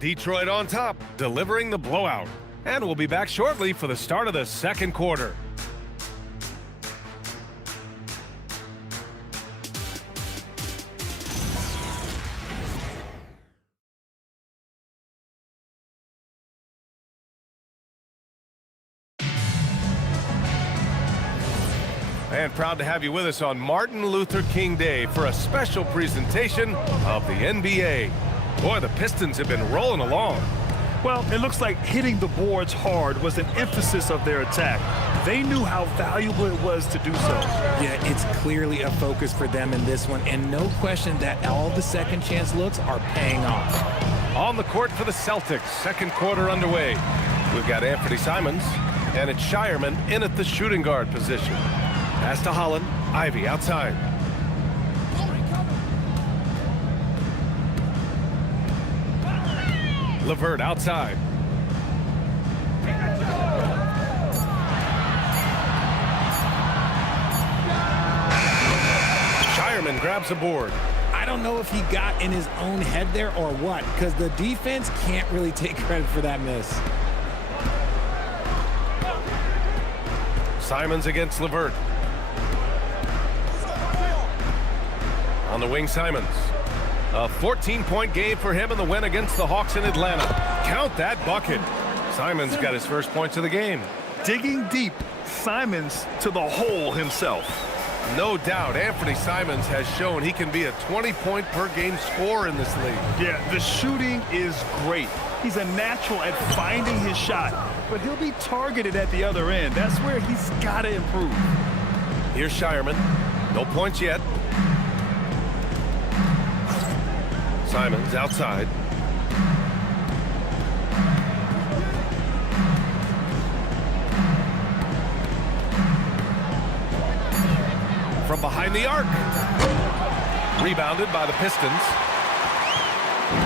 Detroit on top, delivering the blowout. And we'll be back shortly for the start of the second quarter. And proud to have you with us on Martin Luther King Day for a special presentation of the NBA. Boy, the Pistons have been rolling along. Well, it looks like hitting the boards hard was an emphasis of their attack. They knew how valuable it was to do so. Yeah, it's clearly a focus for them in this one, and no question that all the second chance looks are paying off. On the court for the Celtics, second quarter underway. We've got Anthony Simons, and it's Shireman in at the shooting guard position. Pass to Holland. Ivy outside. LeVert outside. Shireman grabs a board. I don't know if he got in his own head there or what, because the defense can't really take credit for that miss. Simons against LeVert. On the wing, Simons. A 14-point game for him in the win against the Hawks in Atlanta. Count that bucket. Simons got his first points of the game. Digging deep, Simons to the hole himself. No doubt, Anthony Simons has shown he can be a 20-point-per-game scorer in this league. Yeah, the shooting is great. He's a natural at finding his shot, but he'll be targeted at the other end. That's where he's got to improve. Here's Shireman. No points yet. Simons outside. From behind the arc. Rebounded by the Pistons.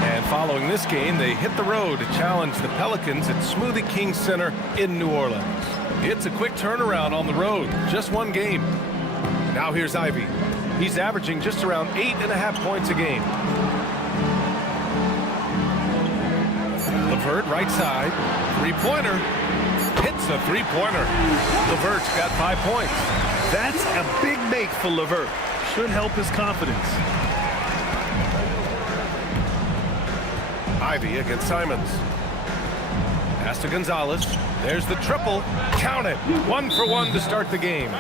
And following this game, they hit the road to challenge the Pelicans at Smoothie King Center in New Orleans. It's a quick turnaround on the road. Just one game. Now here's Ivy. He's averaging just around 8.5 points a game. LeVert right side. Three-pointer. Hits a three-pointer. LeVert's got 5 points. That's a big make for LeVert. Should help his confidence. Ivy against Simons. Pass to Gonzalez. There's the triple. Count it. 1 for 1 to start the game.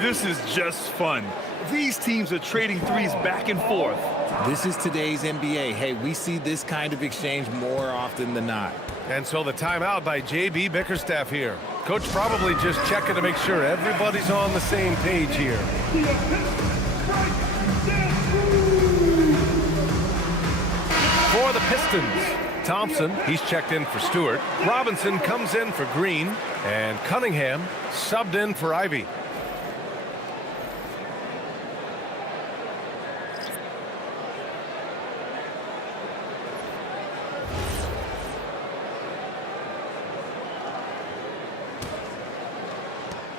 This is just fun. These teams are trading threes back and forth. This is today's NBA. Hey, we see this kind of exchange more often than not. And so the timeout by J.B. Bickerstaff here. Coach probably just checking to make sure everybody's on the same page here. For the Pistons, Thompson, he's checked in for Stewart. Robinson comes in for Green. And Cunningham subbed in for Ivy.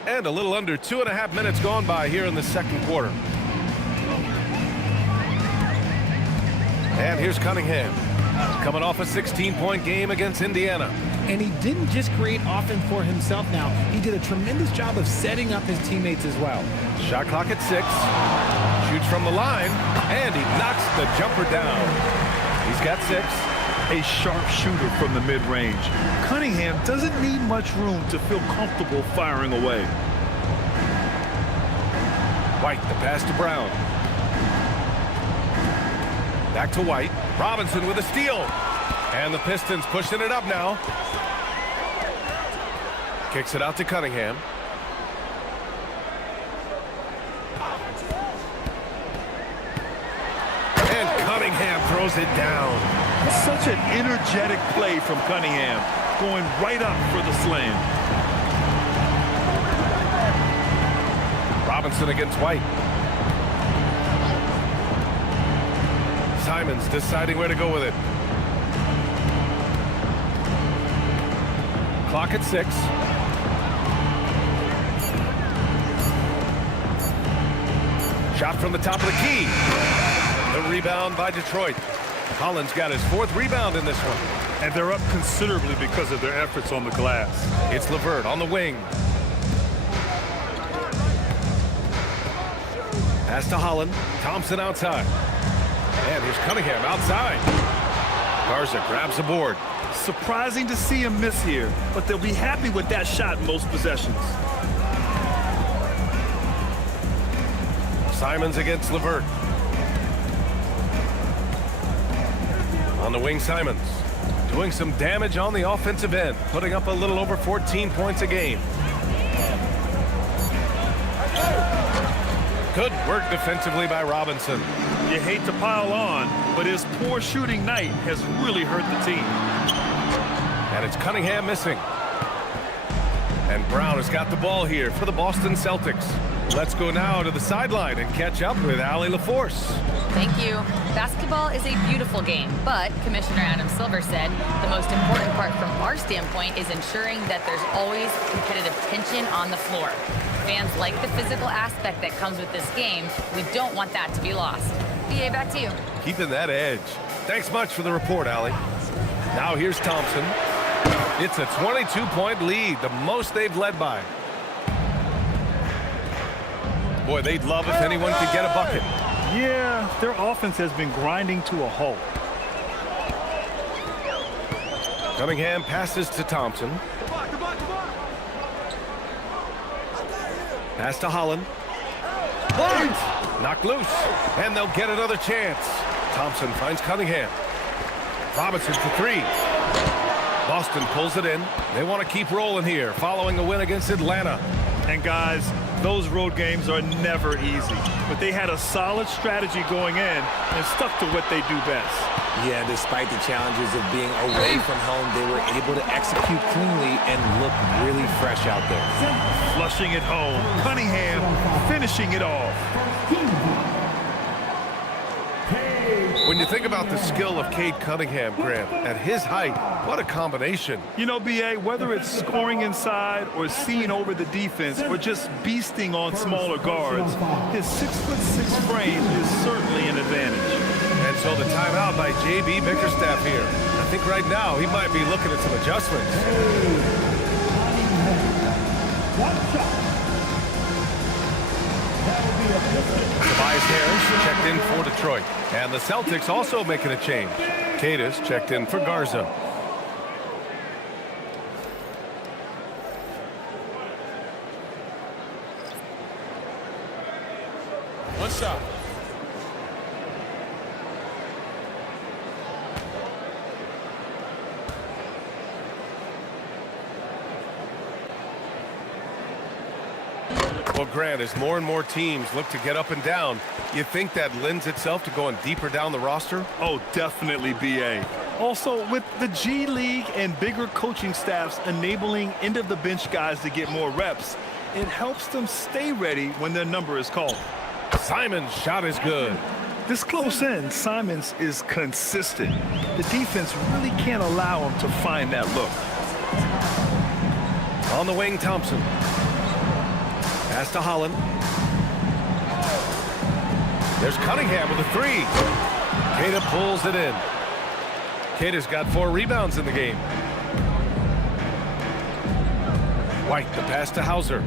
And a little under 2.5 minutes gone by here in the second quarter. And here's Cunningham, coming off a 16-point game against Indiana. And he didn't just create offense for himself now. He did a tremendous job of setting up his teammates as well. Shot clock at 6. Shoots from the line, and he knocks the jumper down. He's got 6. A sharp shooter from the mid-range. Cunningham doesn't need much room to feel comfortable firing away. White, the pass to Brown. Back to White. Robinson with a steal. And the Pistons pushing it up now. Kicks it out to Cunningham. And Cunningham throws it down. Such an energetic play from Cunningham, going right up for the slam. Robinson against White. Simons deciding where to go with it. Clock at 6. Shot from the top of the key. The rebound by Detroit. Collins got his 4th rebound in this one. And they're up considerably because of their efforts on the glass. It's LeVert on the wing. Pass to Holland. Thompson outside. And here's Cunningham outside. Garza grabs the board. Surprising to see him miss here, but they'll be happy with that shot in most possessions. Simons against LeVert. On the wing, Simons doing some damage on the offensive end, putting up a little over 14 points a game. Good work defensively by Robinson. You hate to pile on, but his poor shooting night has really hurt the team. And it's Cunningham missing. And Brown has got the ball here for the Boston Celtics. Let's go now to the sideline and catch up with Allie LaForce. Thank you. Basketball is a beautiful game, but Commissioner Adam Silver said the most important part from our standpoint is ensuring that there's always competitive tension on the floor. Fans like the physical aspect that comes with this game. We don't want that to be lost. BA, back to you. Keeping that edge. Thanks much for the report, Allie. Now here's Thompson. It's a 22-point lead, the most they've led by. Boy, they'd love if anyone could get a bucket. Yeah, their offense has been grinding to a halt. Cunningham passes to Thompson. Pass to Holland. Knocked loose, and they'll get another chance. Thompson finds Cunningham. Robinson for three. Boston pulls it in. They want to keep rolling here, following a win against Atlanta. And guys, those road games are never easy. But they had a solid strategy going in and stuck to what they do best. Yeah, despite the challenges of being away from home, they were able to execute cleanly and look really fresh out there. Flushing it home. Cunningham finishing it off. When you think about the skill of Cade Cunningham, Grant, at his height, what a combination. You know, BA, whether it's scoring inside or seeing over the defense or just beasting on smaller guards, his 6'6" frame is certainly an advantage. And so the timeout by J.B. Bickerstaff here. I think right now he might be looking at some adjustments. Tobias Harris checked in for Detroit. And the Celtics also making a change. Cadis checked in for Garza. One shot. Well, Grant, as more and more teams look to get up and down, you think that lends itself to going deeper down the roster? Oh, definitely, BA. Also, with the G League and bigger coaching staffs enabling end-of-the-bench guys to get more reps, it helps them stay ready when their number is called. Simon's shot is good. This close in, Simons is consistent. The defense really can't allow him to find that look. On the wing, Thompson. Pass to Holland. There's Cunningham with a three. Queta pulls it in. Queta's got 4 rebounds in the game. White, the pass to Hauser.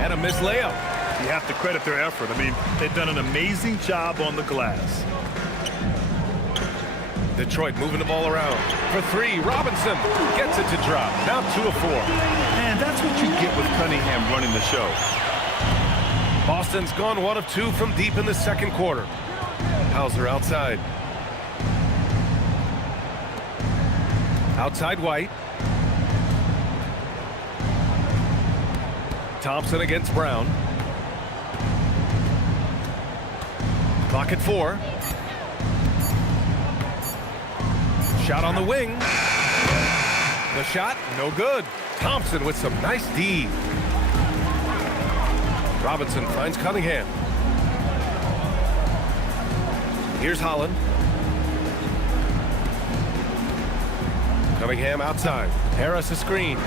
And a missed layup. You have to credit their effort. I mean, they've done an amazing job on the glass. Detroit moving the ball around. For 3, Robinson gets it to drop. Now 2 of 4. And that's what you get with Cunningham running the show. Boston's gone 1 of 2 from deep in the second quarter. Hauser outside. Outside White. Thompson against Brown. Clock at 4. Shot on the wing. The shot, no good. Thompson with some nice D. Robinson finds Cunningham. Here's Holland. Cunningham outside. Harris a screen.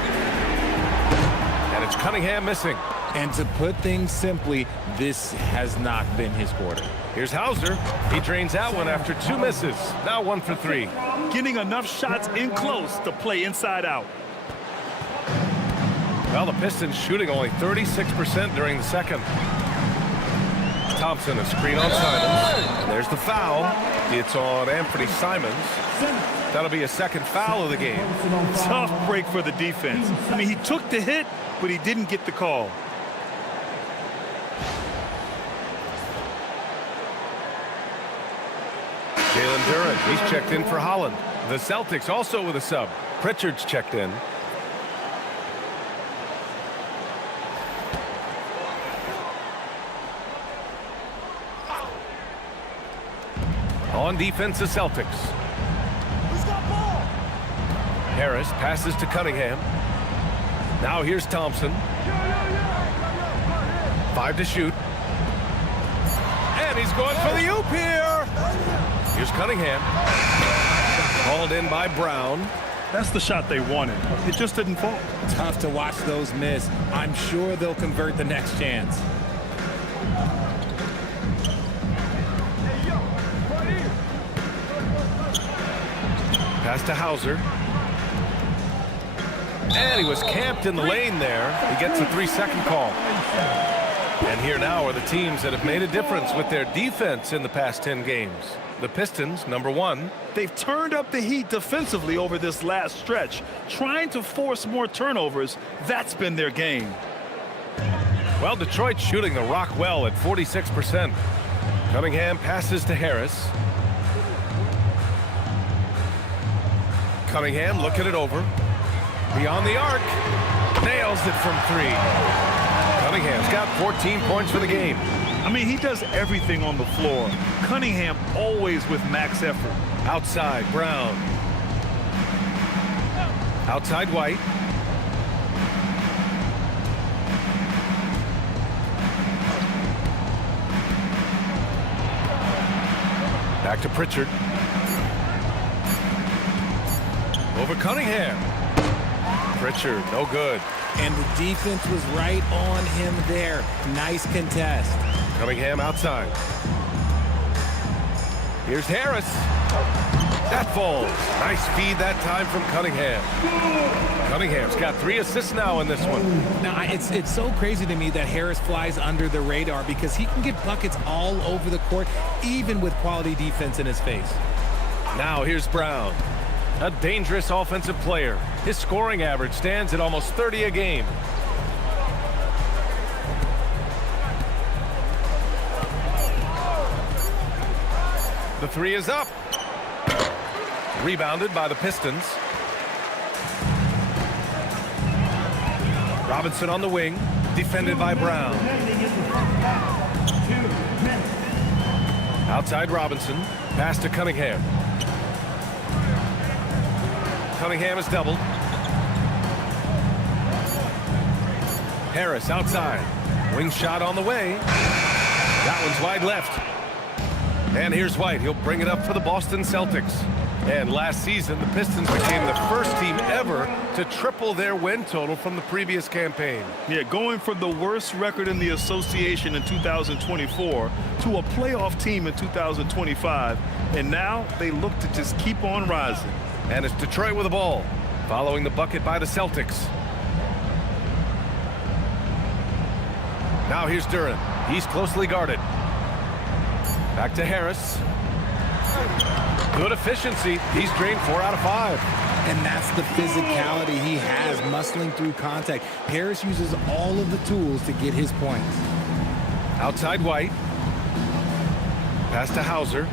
And it's Cunningham missing. And to put things simply, this has not been his quarter. Here's Hauser. He drains that one after 2 misses. Now 1 for 3. Getting enough shots in close to play inside out. Well, the Pistons shooting only 36% during the second. Thompson, a screen on Simons. And there's the foul. It's on Anthony Simons. That'll be a second foul of the game. Tough break for the defense. I mean, he took the hit, but he didn't get the call. Jalen Durant, he's checked in for Holland. The Celtics also with a sub. Pritchard's checked in. On defense, the Celtics. Harris passes to Cunningham. Now here's Thompson. 5 to shoot. And he's going for the oop here. Here's Cunningham. Called in by Brown. That's the shot they wanted. It just didn't fall. Tough to watch those miss. I'm sure they'll convert the next chance. Pass to Hauser. And he was camped in the lane there. He gets a 3-second call. And here now are the teams that have made a difference with their defense in the past 10 games. The Pistons, number 1. They've turned up the heat defensively over this last stretch, trying to force more turnovers. That's been their game. Well, Detroit's shooting the rock well at 46%. Cunningham passes to Harris. Cunningham looking it over. Beyond the arc. Nails it from 3. Cunningham's got 14 points for the game. I mean, he does everything on the floor. Cunningham always with max effort. Outside, Brown. Outside, White. Back to Pritchard. Over Cunningham. Pritchard, no good. And the defense was right on him there. Nice contest. Cunningham outside. Here's Harris. That falls. Nice feed that time from Cunningham. Cunningham's got 3 assists now in this one. Now, it's so crazy to me that Harris flies under the radar because he can get buckets all over the court, even with quality defense in his face. Now here's Brown. A dangerous offensive player. His scoring average stands at almost 30 a game. The 3 is up. Rebounded by the Pistons. Robinson on the wing. Defended by Brown. Outside Robinson. Pass to Cunningham. Cunningham is doubled. Harris outside. Wing shot on the way. That one's wide left. And here's White. He'll bring it up for the Boston Celtics. And last season, the Pistons became the first team ever to triple their win total from the previous campaign. Yeah, going from the worst record in the association in 2024 to a playoff team in 2025. And now they look to just keep on rising. And it's Detroit with the ball, following the bucket by the Celtics. Now here's Duran. He's closely guarded. Back to Harris. Good efficiency. He's drained 4 out of 5. And that's the physicality he has, muscling through contact. Harris uses all of the tools to get his points. Outside White. Pass to Hauser.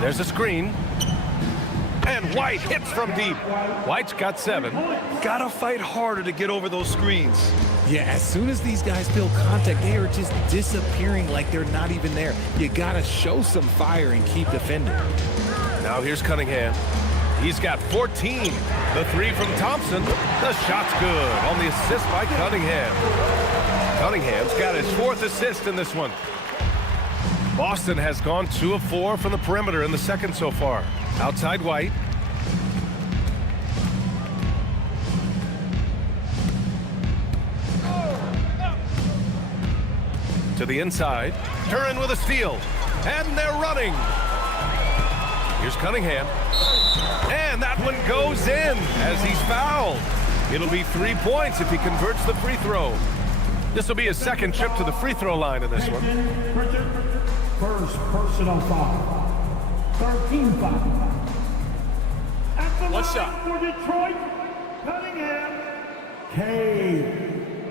There's a screen. And White hits from deep. White's got 7. Gotta fight harder to get over those screens. Yeah, as soon as these guys feel contact, they are just disappearing like they're not even there. You gotta show some fire and keep defending. Now here's Cunningham. He's got 14. The 3 from Thompson. The shot's good on the assist by Cunningham. Cunningham's got his 4th assist in this one. Boston has gone 2 of 4 from the perimeter in the second so far. Outside White. To the inside. Duran with a steal. And they're running. Here's Cunningham. And that one goes in as he's fouled. It'll be 3 points if he converts the free throw. This will be his 2nd trip to the free throw line in this one. First personal foul. 13 foul. At the One line shot. for Detroit, Cunningham.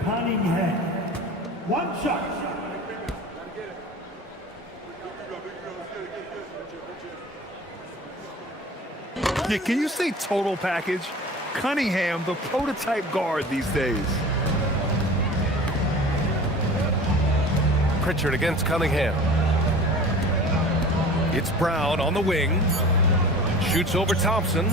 Cunningham. 1 shot. Yeah, can you say total package? Cunningham, the prototype guard these days. Pritchard against Cunningham. It's Brown on the wing. Shoots over Thompson.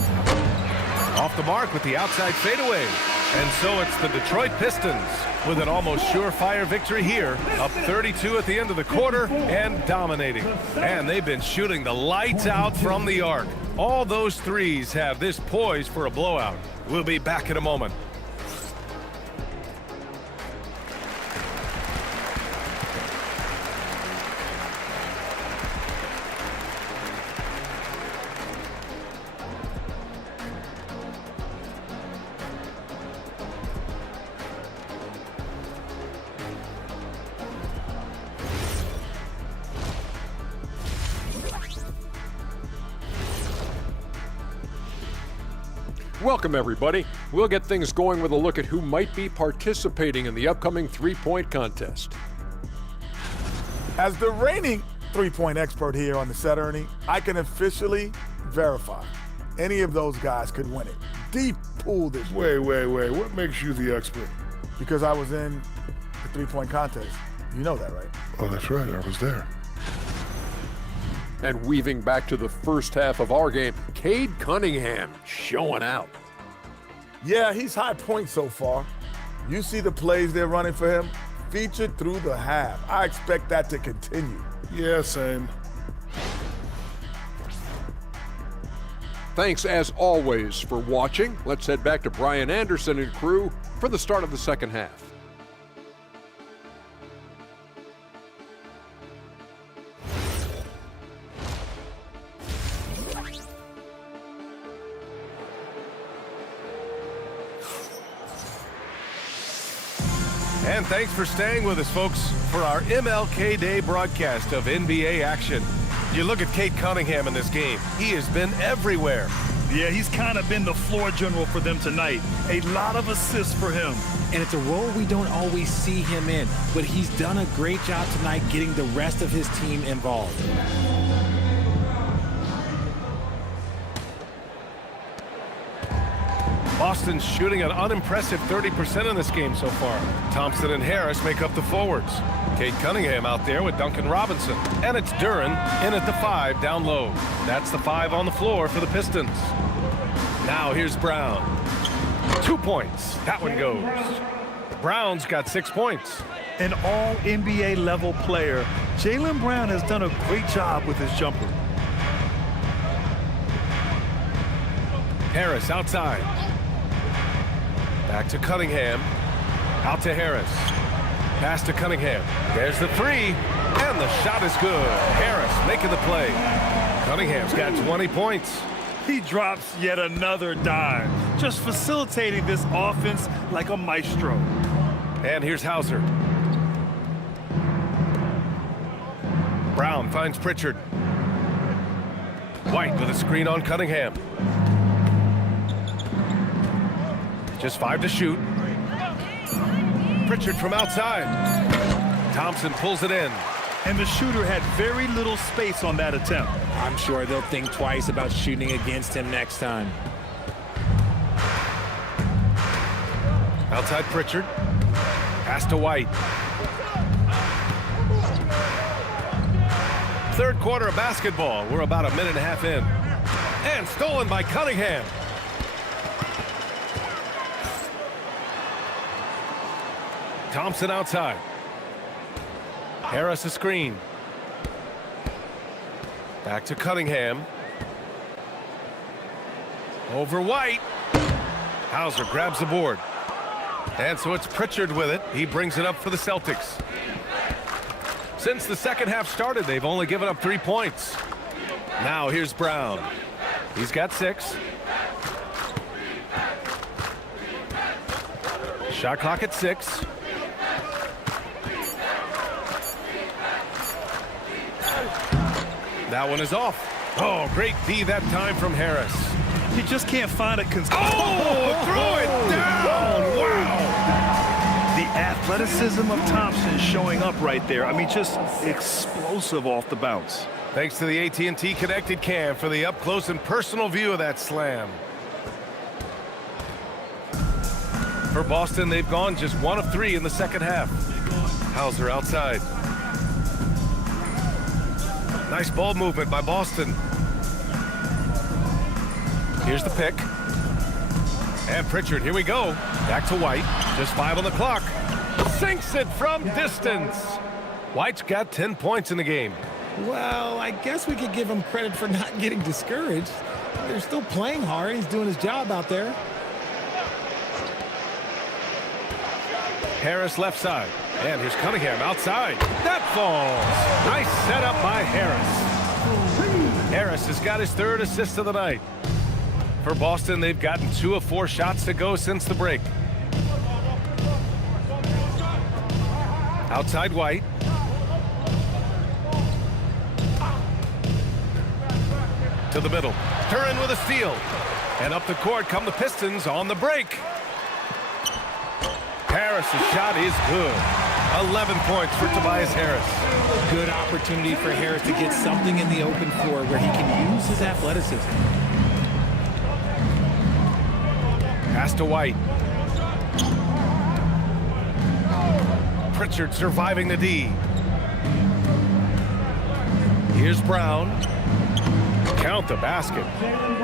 Off the mark with the outside fadeaway. And so it's the Detroit Pistons with an almost surefire victory here, up 32 at the end of the quarter and dominating. And they've been shooting the lights out from the arc. All those threes have this poised for a blowout. We'll be back in a moment. Welcome, everybody. We'll get things going with a look at who might be participating in the upcoming three-point contest. As the reigning three-point expert here on the set, Ernie, I can officially verify any of those guys could win it. Deep pool this Wait. What makes you the expert? Because I was in the three-point contest. You know that, right? Oh, that's right. I was there. And weaving back to the first half of our game, Cade Cunningham showing out. Yeah, he's high point so far. You see the plays they're running for him? Featured through the half. I expect that to continue. Yeah, same. Thanks, as always, for watching. Let's head back to Brian Anderson and crew for the start of the second half. And thanks for staying with us, folks, for our MLK Day broadcast of NBA action. You look at Cade Cunningham in this game. He has been everywhere. Yeah, he's kind of been the floor general for them tonight. A lot of assists for him. And it's a role we don't always see him in, but he's done a great job tonight getting the rest of his team involved. Boston's shooting an unimpressive 30% in this game so far. Thompson and Harris make up the forwards. Cade Cunningham out there with Duncan Robinson. And it's Duren in at the 5 down low. That's the 5 on the floor for the Pistons. Now here's Brown. 2 points. That one goes. Brown's got 6 points. An all-NBA level player, Jaylen Brown has done a great job with his jumper. Harris outside. Back to Cunningham. Out to Harris. Pass to Cunningham. There's the 3. And the shot is good. Harris making the play. Cunningham's got 20 points. He drops yet another dime, just facilitating this offense like a maestro. And here's Hauser. Brown finds Pritchard. White with a screen on Cunningham. Just 5 to shoot. Pritchard from outside. Thompson pulls it in. And the shooter had very little space on that attempt. I'm sure they'll think twice about shooting against him next time. Outside Pritchard. Pass to White. Third quarter of basketball. We're about a minute and a half in. And stolen by Cunningham. Thompson outside. Harris a screen. Back to Cunningham. Over White. Hauser grabs the board. And so it's Pritchard with it. He brings it up for the Celtics. Since the second half started, they've only given up 3 points. Now here's Brown. He's got 6. Shot clock at 6. That one is off. Oh, great D that time from Harris. He just can't find a throw it down! Wow! The athleticism of Thompson showing up right there. I mean, just explosive off the bounce. Thanks to the AT&T Connected Cam for the up-close and personal view of that slam. For Boston, they've gone just 1 of 3 in the second half. Hauser outside. Nice ball movement by Boston. Here's the pick. And Pritchard, here we go. Back to White. Just 5 on the clock. Sinks it from distance. White's got 10 points in the game. Well, I guess we could give him credit for not getting discouraged. They're still playing hard. He's doing his job out there. Harris left side. And here's Cunningham outside. That falls. Nice setup by Harris. Harris has got his 3rd assist of the night. For Boston, they've gotten 2 of 4 shots to go since the break. Outside White. To the middle. Turin with a steal. And up the court come the Pistons on the break. Harris's shot is good. 11 points for Tobias Harris. Good opportunity for Harris to get something in the open floor where he can use his athleticism. Pass to White. Pritchard surviving the D. Here's Brown. Count the basket.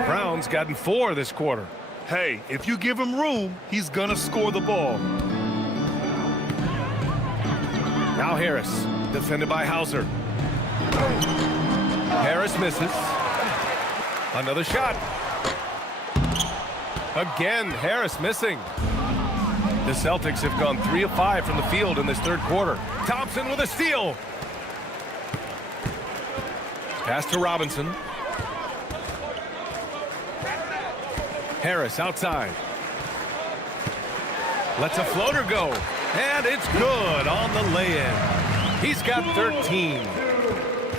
Brown's gotten 4 this quarter. Hey, if you give him room, he's gonna score the ball. Now Harris, defended by Hauser. Harris misses. Another shot. Again, Harris missing. The Celtics have gone 3 of 5 from the field in this 3rd quarter. Thompson with a steal. Pass to Robinson. Harris outside. Lets a floater go. And it's good on the lay-in. He's got 13.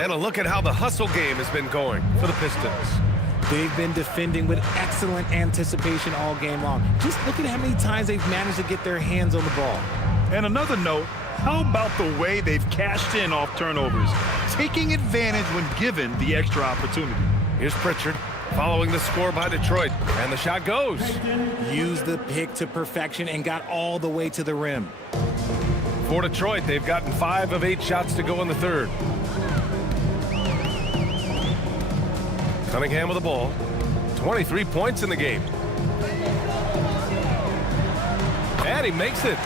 And a look at how the hustle game has been going for the Pistons. They've been defending with excellent anticipation all game long. Just look at how many times they've managed to get their hands on the ball. And another note, how about the way they've cashed in off turnovers, taking advantage when given the extra opportunity. Here's Pritchard following the score by Detroit, and the shot goes. Used the pick to perfection and got all the way to the rim. For Detroit, they've gotten 5 of 8 shots to go in the 3rd. Cunningham with the ball. 23 points in the game. And he makes it.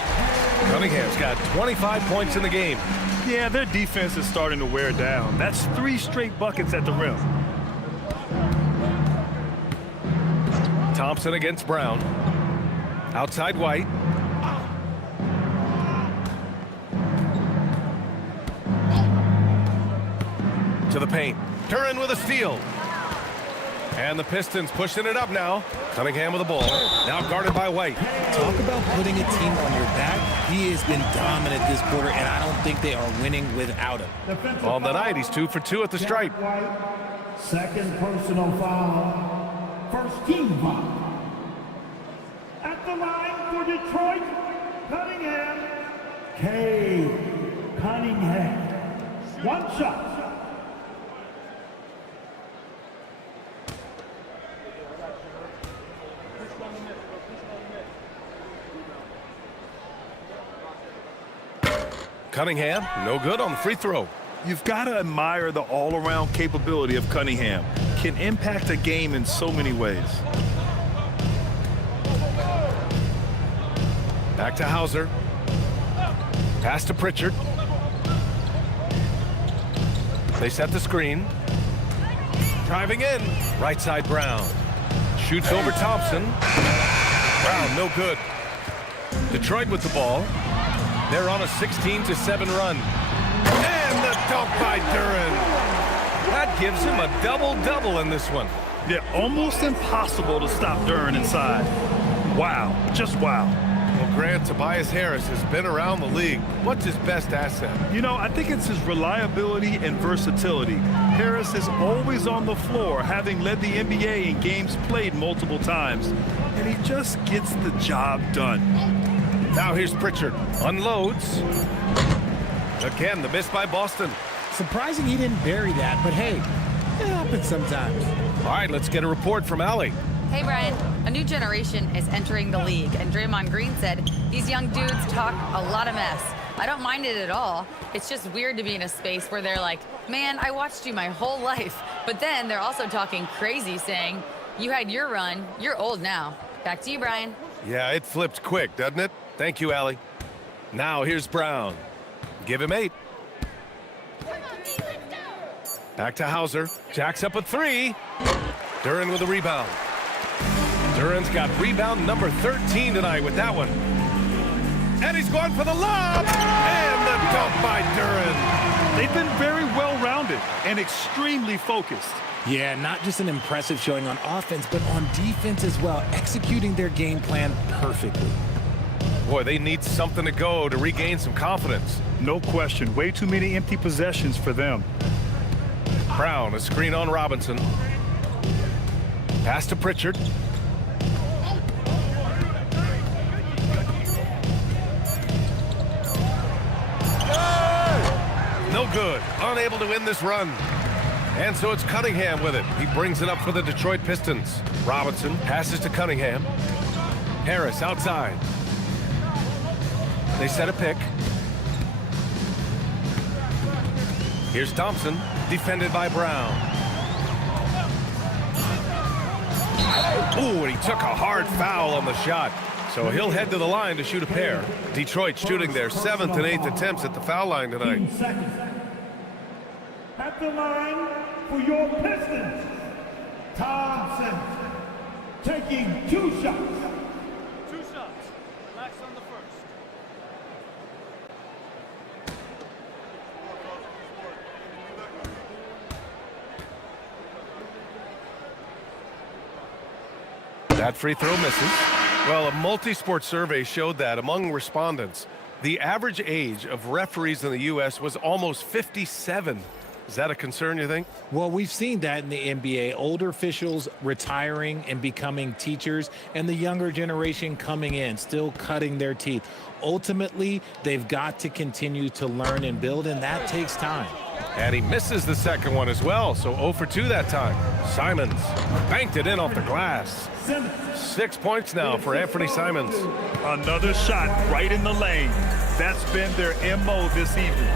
Cunningham's got 25 points in the game. Yeah, their defense is starting to wear down. That's 3 straight buckets at the rim. Thompson against Brown. Outside White. To the paint. Turin with a steal. And the Pistons pushing it up now. Cunningham with the ball. Now guarded by White. Talk about putting a team on your back. He has been dominant this quarter, and I don't think they are winning without him. On the night, he's 2 for 2 at the stripe. Second personal foul. First team foul. At the line for Detroit, Cunningham. K. Cunningham. 1 shot. Cunningham, no good on the free throw. You've got to admire the all-around capability of Cunningham. Can impact a game in so many ways. Back to Hauser. Pass to Pritchard. They set the screen. Driving in. Right side Brown. Shoots over Thompson. Brown, no good. Detroit with the ball. They're on a 16-7 run. And the dunk by Duren. That gives him a double-double in this one. Yeah, almost impossible to stop Duren inside. Wow, just wow. Well, Grant, Tobias Harris has been around the league. What's his best asset? You know, I think it's his reliability and versatility. Harris is always on the floor, having led the NBA in games played multiple times. And he just gets the job done. Now here's Pritchard. Unloads. Again, the miss by Boston. Surprising he didn't bury that, but hey, it happens sometimes. All right, let's get a report from Allie. Hey, Brian. A new generation is entering the league, and Draymond Green said these young dudes talk a lot of mess. I don't mind it at all. It's just weird to be in a space where they're like, man, I watched you my whole life. But then they're also talking crazy, saying, you had your run, you're old now. Back to you, Brian. Yeah, it flipped quick, doesn't it? Thank you, Allie. Now here's Brown. Give him 8. Back to Hauser. Jacks up a 3. Duren with a rebound. Duren's got rebound number 13 tonight with that one. And he's going for the lob! And the dunk by Duren. They've been very well-rounded and extremely focused. Yeah, not just an impressive showing on offense, but on defense as well, executing their game plan perfectly. Boy, they need something to go to regain some confidence. No question. Way too many empty possessions for them. Brown, a screen on Robinson. Pass to Pritchard. No good. Unable to win this run. And so it's Cunningham with it. He brings it up for the Detroit Pistons. Robinson passes to Cunningham. Harris outside. They set a pick. Here's Thompson, defended by Brown. Ooh, and he took a hard foul on the shot. So he'll head to the line to shoot a pair. Detroit shooting their 7th and 8th attempts at the foul line tonight. At the line for your Pistons, Thompson taking 2 shots. 2 shots. Relax on the first. That free throw misses. Well, a multi-sport survey showed that among respondents, the average age of referees in the U.S. was almost 57. Is that a concern, you think? Well, we've seen that in the NBA. Older officials retiring and becoming teachers, and the younger generation coming in, still cutting their teeth. Ultimately, they've got to continue to learn and build, and that takes time. And he misses the second one as well, so 0 for 2 that time. Simons banked it in off the glass. 6 points now for Anthony Simons. Another shot right in the lane. That's been their MO this evening.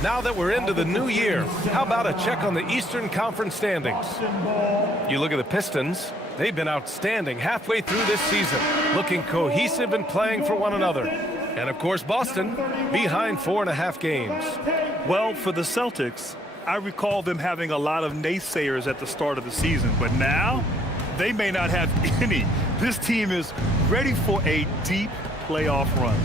Now that we're into the new year, how about a check on the Eastern Conference standings? You look at the Pistons, they've been outstanding halfway through this season, looking cohesive and playing for one another. And of course, Boston, behind 4.5 games. Well, for the Celtics, I recall them having a lot of naysayers at the start of the season, but now they may not have any. This team is ready for a deep playoff run.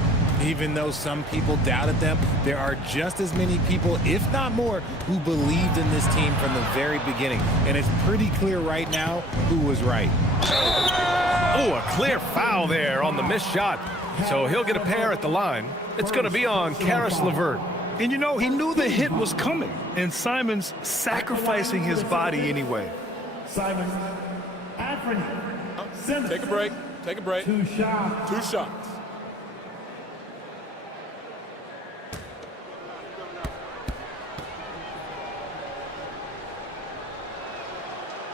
Even though some people doubted them, there are just as many people, if not more, who believed in this team from the very beginning. And it's pretty clear right now who was right. Oh, a clear foul there on the missed shot. So he'll get a pair at the line. It's going to be on Karis LeVert. And you know, he knew the hit was coming, and Simons sacrificing his body anyway. Simons, Anthony, Take a break. Take a break. 2 shots. 2 shots.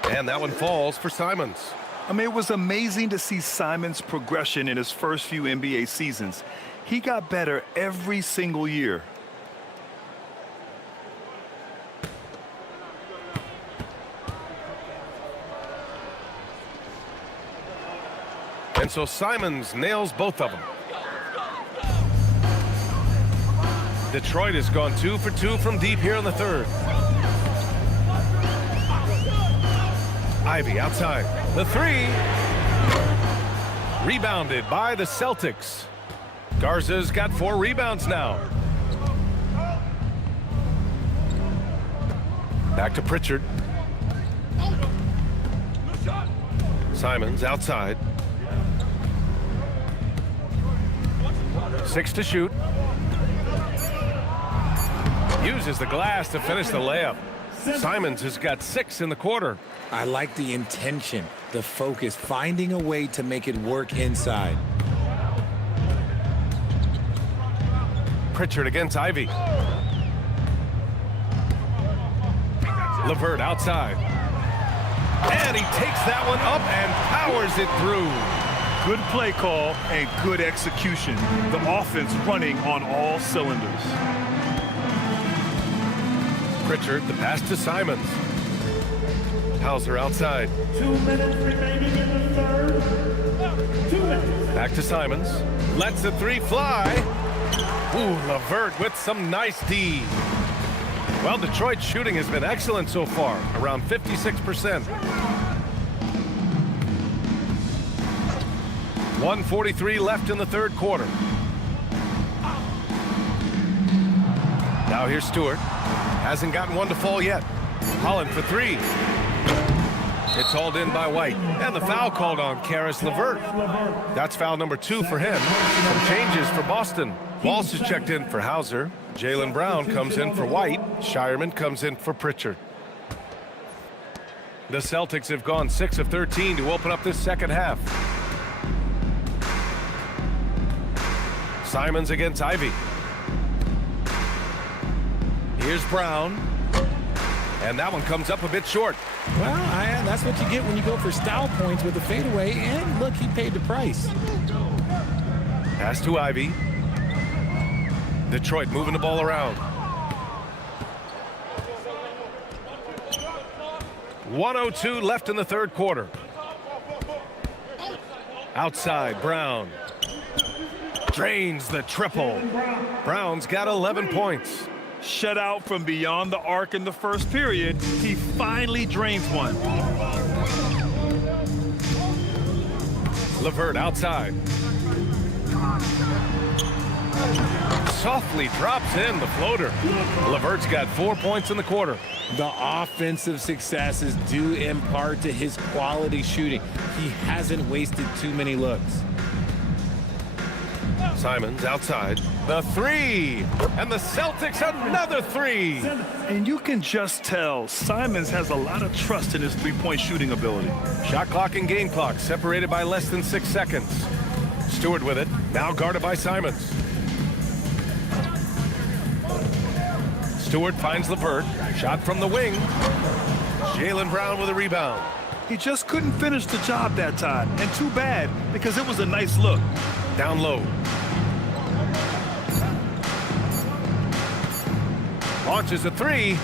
And that one falls for Simons. I mean, it was amazing to see Simons' progression in his first few NBA seasons. He got better every single year. And so Simons nails both of them. Detroit has gone 2 for 2 from deep here in the third. Ivy outside. The 3. Rebounded by the Celtics. Garza's got 4 rebounds now. Back to Pritchard. Simons outside. 6 to shoot. Uses the glass to finish the layup. Simons has got 6 in the quarter. I like the intention, the focus, finding a way to make it work inside. Pritchard against Ivy. LeVert outside. And he takes that one up and powers it through. Good play call and good execution. The offense running on all cylinders. Pritchard, the pass to Simons. Hauser outside. 2 minutes remaining in the third. 2 minutes. Back to Simons. Lets the three fly. Ooh, LeVert with some nice D. Well, Detroit's shooting has been excellent so far, around 56%. 1:43 left in the third quarter. Now here's Stewart. Hasn't gotten one to fall yet. Holland for three. It's hauled in by White. And the foul called on Karis LeVert. That's foul number 2 for him. Some changes for Boston. Walsh is checked in for Hauser. Jaylen Brown comes in for White. Shireman comes in for Pritchard. The Celtics have gone 6 of 13 to open up this second half. Simons against Ivy. Here's Brown. And that one comes up a bit short. Well, that's what you get when you go for style points with a fadeaway. And look, he paid the price. Pass to Ivy. Detroit moving the ball around. 1:02 left in the third quarter. Outside, Brown. Drains the triple. Brown's got 11 points. Shut out from beyond the arc in the first period. He finally drains one. LeVert outside. Softly drops in the floater. LeVert's got 4 points in the quarter. The offensive successes due in part to his quality shooting. He hasn't wasted too many looks. Simons outside. The three. And the Celtics another three. And you can just tell Simons has a lot of trust in his three-point shooting ability. Shot clock and game clock separated by less than 6 seconds. Stewart with it. Now guarded by Simons. Stewart finds LeVert. Shot from the wing. Jaylen Brown with a rebound. He just couldn't finish the job that time. And too bad, because it was a nice look. Down low. Launches a three.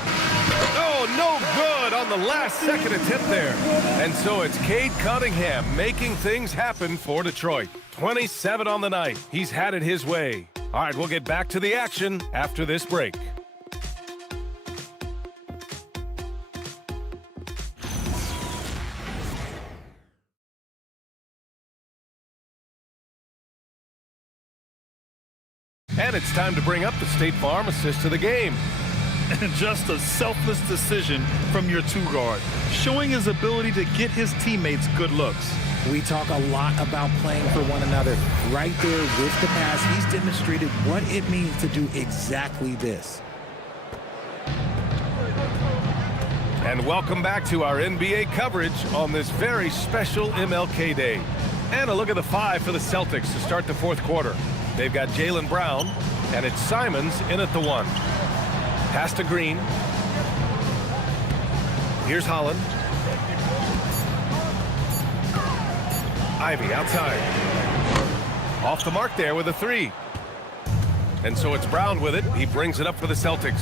Oh, no good on the last second attempt there. And so it's Cade Cunningham making things happen for Detroit. 27 on the night. He's had it his way. All right, we'll get back to the action after this break. And it's time to bring up the State Farm assist to the game. And just a selfless decision from your two-guard, showing his ability to get his teammates good looks. We talk a lot about playing for one another. Right there with the pass, he's demonstrated what it means to do exactly this. And welcome back to our NBA coverage on this very special MLK Day. And a look at the 5 for the Celtics to start the fourth quarter. They've got Jaylen Brown, and it's Simons in at the 1. Pass to Green. Here's Holland. Ivy outside. Off the mark there with a 3. And so it's Brown with it. He brings it up for the Celtics.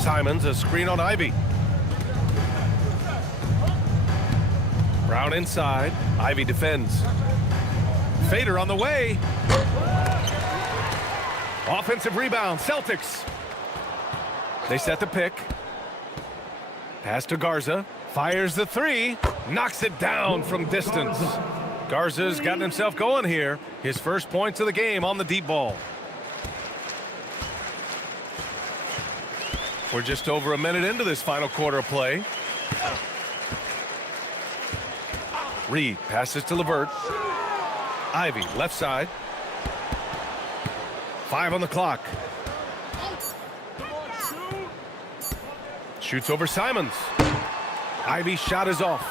Simons, a screen on Ivy. Brown inside. Ivy defends. Fader on the way. Offensive rebound, Celtics. They set the pick. Pass to Garza. Fires the 3. Knocks it down from distance. Garza's gotten himself going here. His first points of the game on the deep ball. We're just over a minute into this final quarter of play. Reed passes to LeVert. Ivy, left side. 5 on the clock. Shoots over Simons. Ivy's shot is off.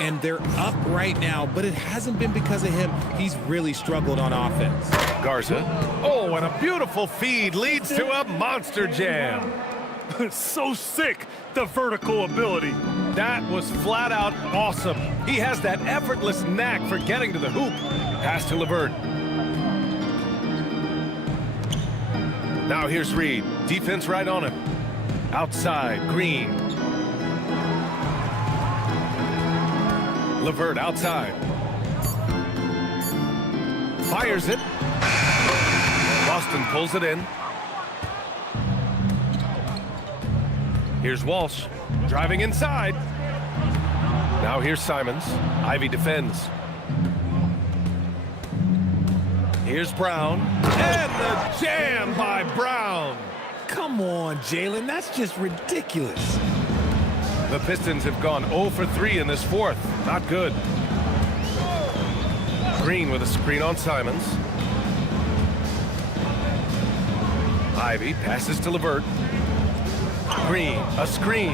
And they're up right now, but it hasn't been because of him. He's really struggled on offense. Garza. Oh, and a beautiful feed leads to a monster jam. So sick, the vertical ability. That was flat out awesome. He has that effortless knack for getting to the hoop. Pass to LeVert. Now here's Reed. Defense right on him. Outside, Green. LeVert outside. Fires it. Boston pulls it in. Here's Walsh, driving inside. Now here's Simons. Ivy defends. Here's Brown. And the jam by Brown. Come on, Jalen. That's just ridiculous. The Pistons have gone 0 for 3 in this fourth. Not good. Green with a screen on Simons. Ivy passes to LeVert. Green, a screen.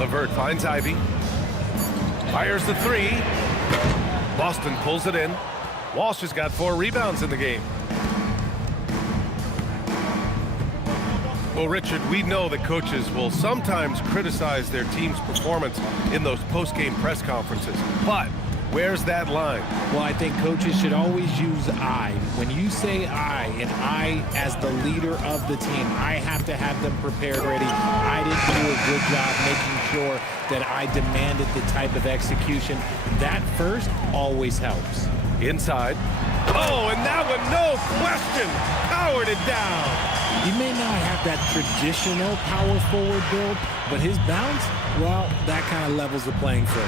LeVert finds Ivy. Fires the three. Boston pulls it in. Walsh has got 4 rebounds in the game. Well, Richard, we know that coaches will sometimes criticize their team's performance in those post-game press conferences. But where's that line? Well, I think coaches should always use I. When you say I, and I as the leader of the team, I have to have them prepared ready. I didn't do a good job making sure that I demanded the type of execution. That first always helps. Inside. Oh, and that one, no question, powered it down. He may not have that traditional power forward build, but his bounce, well, that kind of levels the playing field.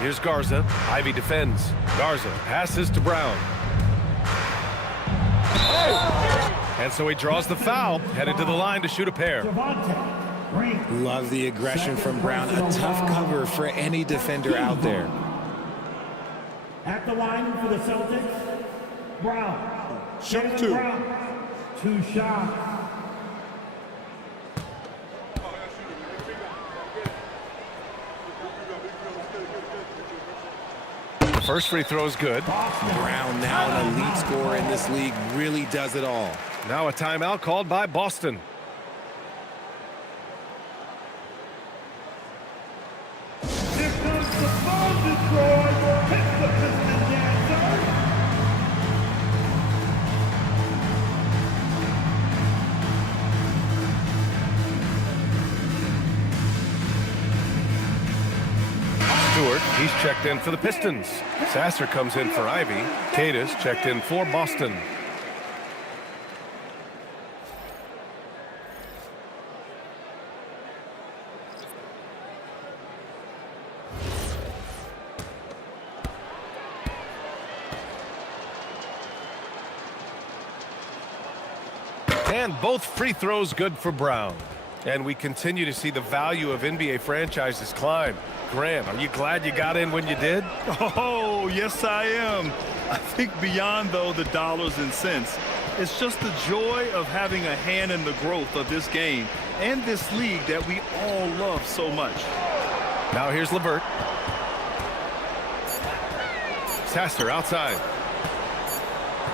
Here's Garza. Ivy defends. Garza passes to Brown. And so he draws the foul, headed to the line to shoot a pair. Love the aggression from Brown. A tough cover for any defender out there. At the line for the Celtics, Brown. Shoot 2. Brown, 2 shots. The first free throw is good. Brown, now an elite scorer in this league, really does it all. Now a timeout called by Boston. Here comes the ball, Detroit. Hit the Pistons dancer. Stewart, he's checked in for the Pistons. Sasser comes in for Ivy. Cadis checked in for Boston. And both free throws good for Brown. And we continue to see the value of NBA franchises climb. Grant, are you glad you got in when you did? Oh, yes, I am. I think beyond, though, the dollars and cents, it's just the joy of having a hand in the growth of this game and this league that we all love so much. Now here's LeVert. Sasser outside.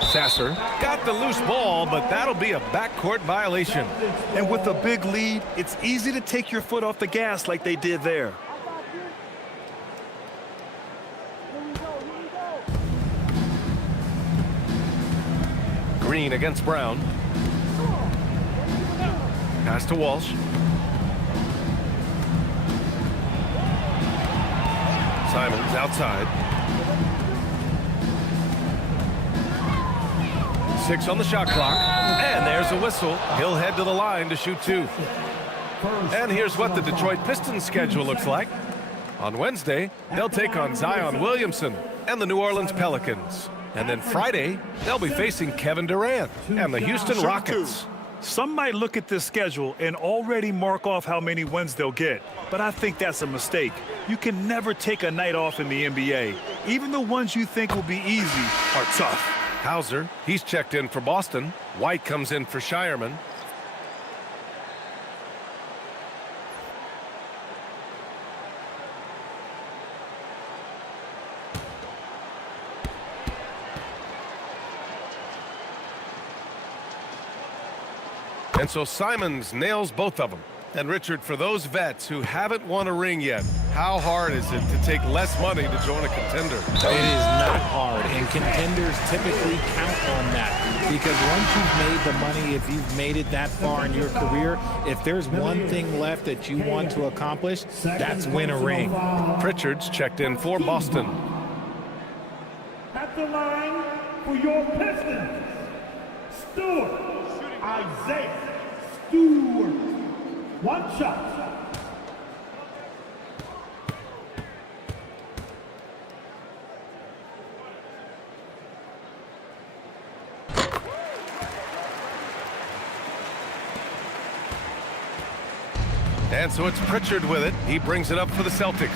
Sasser got the loose ball, but that'll be a backcourt violation. And with a big lead, it's easy to take your foot off the gas like they did there. Green against Brown. Pass to Walsh. Simons outside. 6 on the shot clock. And there's a whistle. He'll head to the line to shoot 2. And here's what the Detroit Pistons schedule looks like. On Wednesday, they'll take on Zion Williamson and the New Orleans Pelicans. And then Friday, they'll be facing Kevin Durant and the Houston Rockets. Some might look at this schedule and already mark off how many wins they'll get, but I think that's a mistake. You can never take a night off in the NBA. Even the ones you think will be easy are tough. Hauser, he's checked in for Boston. White comes in for Shireman. And so Simons nails both of them. And Richard, for those vets who haven't won a ring yet, how hard is it to take less money to join a contender? It is not hard, and contenders typically count on that, because once you've made the money, if you've made it that far in your career, if there's one thing left that you want to accomplish, that's win a ring. Pritchard's checked in for Boston. At the line for your Pistons, Stewart, Isaiah Stewart. One shot. And so it's Pritchard with it. He brings it up for the Celtics.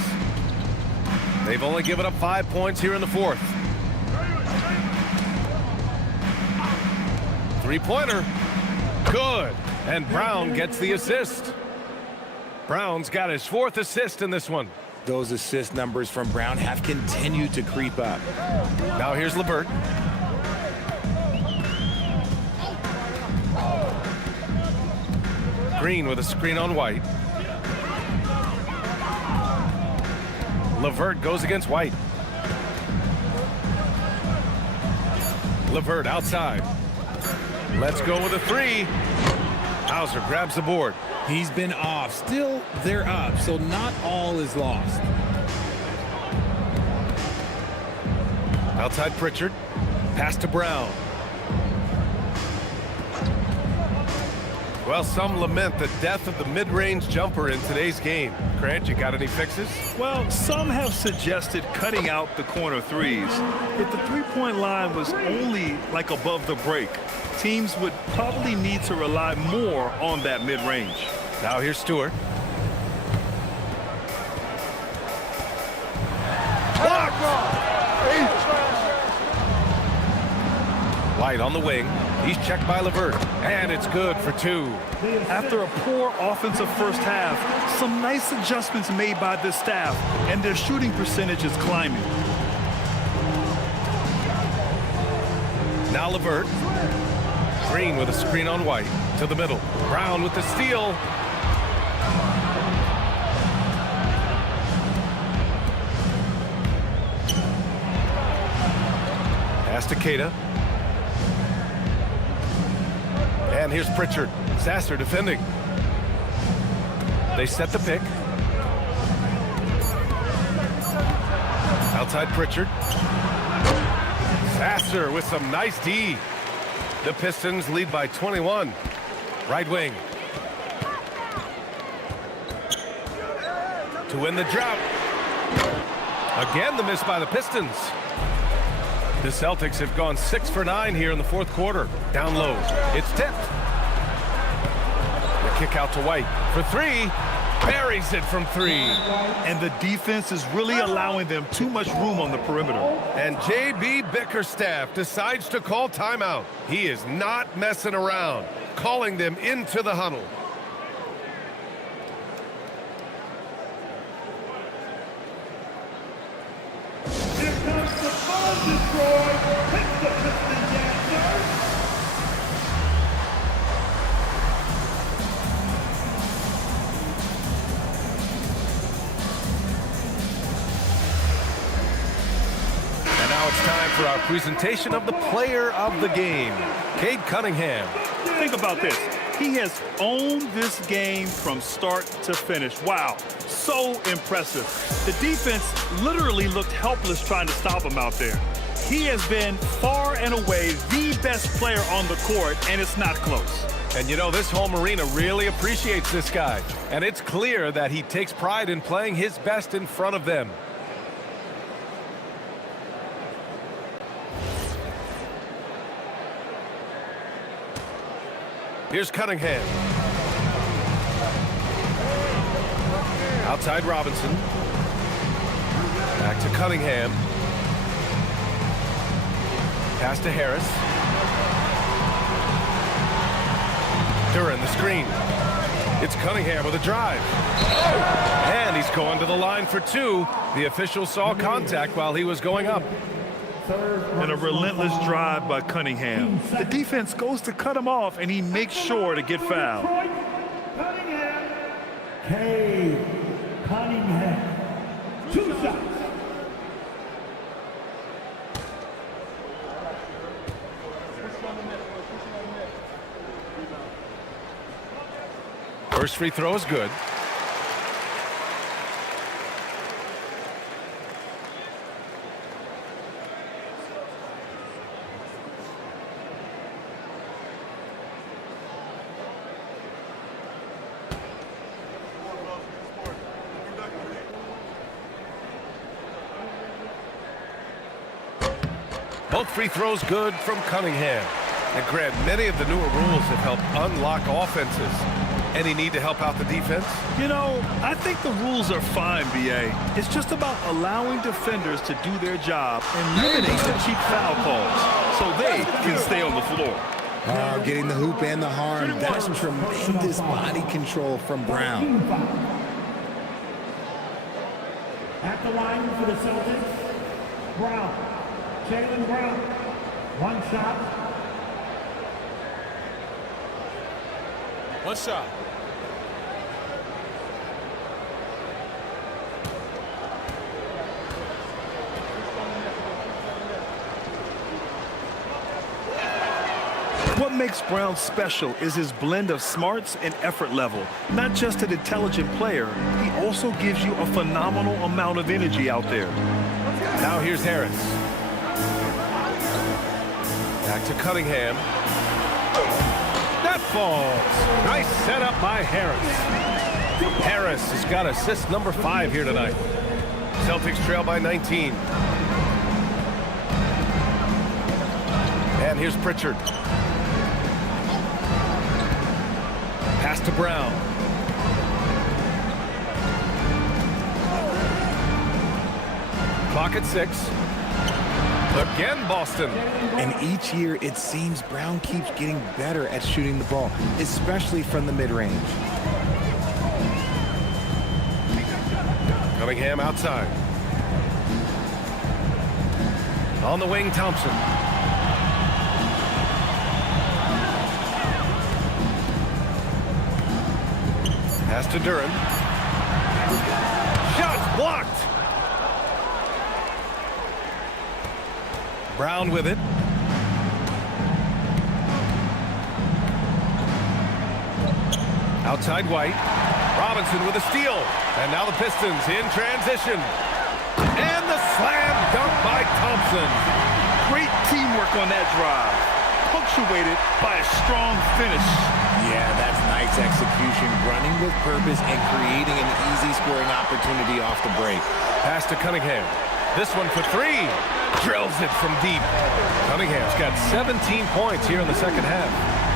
They've only given up 5 points here in the fourth. Three-pointer. Good. And Brown gets the assist. Brown's got his 4th assist in this one. Those assist numbers from Brown have continued to creep up. Now here's LeVert. Green with a screen on White. LeVert goes against White. LeVert outside. Let's go with a 3. Hauser grabs the board. He's been off. Still, they're up, so not all is lost. Outside Pritchard. Pass to Brown. Well, some lament the death of the mid-range jumper in today's game. Grant, you got any fixes? Well, some have suggested cutting out the corner threes. If the three-point line was only like above the break, teams would probably need to rely more on that mid-range. Now here's Stewart. White on the wing. He's checked by LeVert. And it's good for 2. After a poor offensive first half, some nice adjustments made by this staff, and their shooting percentage is climbing. Now LeVert. Green with a screen on White. To the middle. Brown with the steal. Pass to Queta. And here's Pritchard. Sasser defending. They set the pick. Outside Pritchard. Sasser with some nice D. The Pistons lead by 21. Right wing. To win the drought. Again, the miss by the Pistons. The Celtics have gone 6 for 9 here in the fourth quarter. Down low. It's tipped. The kick out to White for 3. Buries it from 3. And the defense is really allowing them too much room on the perimeter. And J.B. Bickerstaff decides to call timeout. He is not messing around, calling them into the huddle. Here comes the ball destroy. Hits the Pistons answer. And now it's time for our presentation of the player of the game, Cade Cunningham. Think about this. He has owned this game from start to finish. Wow, so impressive. The defense literally looked helpless trying to stop him out there. He has been far and away the best player on the court, and it's not close. And you know, this home arena really appreciates this guy. And it's clear that he takes pride in playing his best in front of them. Here's Cunningham. Outside Robinson. Back to Cunningham. Pass to Harris. Duran the screen. It's Cunningham with a drive. And he's going to the line for 2. The official saw contact while he was going up. And a relentless drive by Cunningham. The defense goes to cut him off, and he makes sure to get fouled. Cunningham. 2 shots. First free throw is good. Both free throws good from Cunningham. And Grant, many of the newer rules have helped unlock offenses. Any need to help out the defense? You know, I think the rules are fine, B.A. It's just about allowing defenders to do their job and limiting the cheap foul calls so they can stay on the floor. Getting the hoop and the harm. That's tremendous body control from Brown. At the line for the Celtics, Brown. Jaylen Brown. 1 shot. 1 shot. What makes Brown special is his blend of smarts and effort level. Not just an intelligent player, he also gives you a phenomenal amount of energy out there. Now here's Harris. Back to Cunningham. That falls. Nice setup by Harris. Harris has got assist number 5 here tonight. Celtics trail by 19. And here's Pritchard. Pass to Brown. Clock at 6. Again, Boston. And each year, it seems Brown keeps getting better at shooting the ball, especially from the mid-range. Cunningham outside. On the wing, Thompson. Pass to Duran. Shot blocked. Brown with it. Outside White. Robinson with a steal. And now the Pistons in transition. And the slam dunk by Thompson. Great teamwork on that drive, punctuated by a strong finish. Yeah, that's nice execution, running with purpose and creating an easy scoring opportunity off the break. Pass to Cunningham. This one for 3. Drills it from deep. Cunningham's got 17 points here in the second half.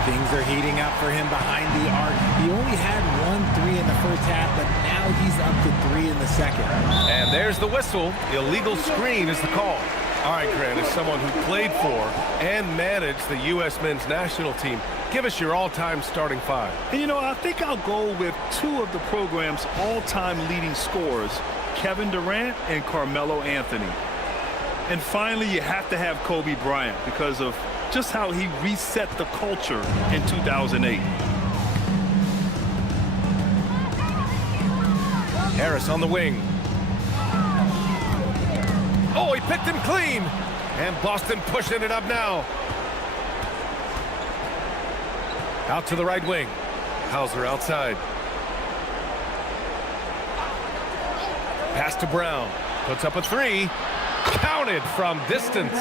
Things are heating up for him behind the arc. He only had 1 3 in the first half, but now he's up to 3 in the second. And there's the whistle. Illegal screen is the call. All right, Grant, as someone who played for and managed the U.S. men's national team, give us your all-time starting 5. And, you know, I think I'll go with 2 of the program's all-time leading scorers, Kevin Durant and Carmelo Anthony. And finally, you have to have Kobe Bryant because of just how he reset the culture in 2008. Harris on the wing. Oh, he picked him clean. And Boston pushing it up now. Out to the right wing. Hauser outside. Pass to Brown. Puts up a 3. Counted from distance.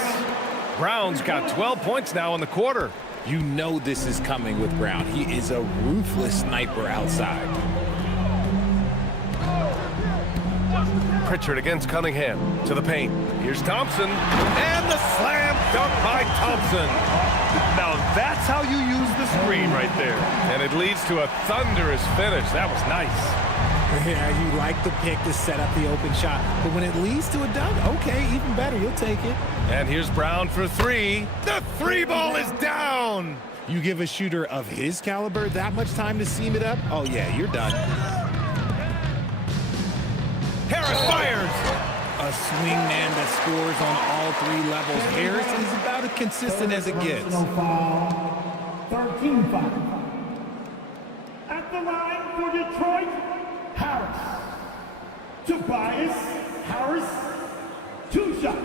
Brown's got 12 points now in the quarter. You know this is coming with Brown. He is a ruthless sniper outside. Pritchard against Cunningham to the paint. Here's Thompson. And the slam dunk by Thompson. Now that's how you use the screen right there. And it leads to a thunderous finish. That was nice. Yeah, you like the pick to set up the open shot. But when it leads to a dunk, okay, even better. You'll take it. And here's Brown for 3. The 3 ball is down. You give a shooter of his caliber that much time to seam it up? Oh, yeah, you're done. Harris fires. a swingman that scores on all three levels. Harris is about as consistent as it gets. 13 foul. At the line for Detroit, Harris. Tobias Harris, 2 shots.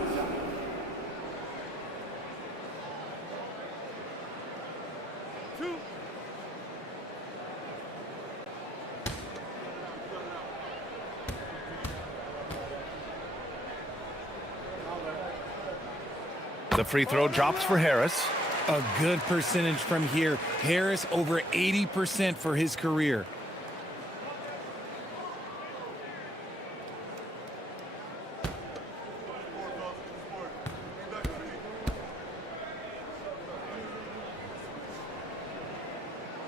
The free throw drops for Harris. A good percentage from here. Harris over 80% for his career.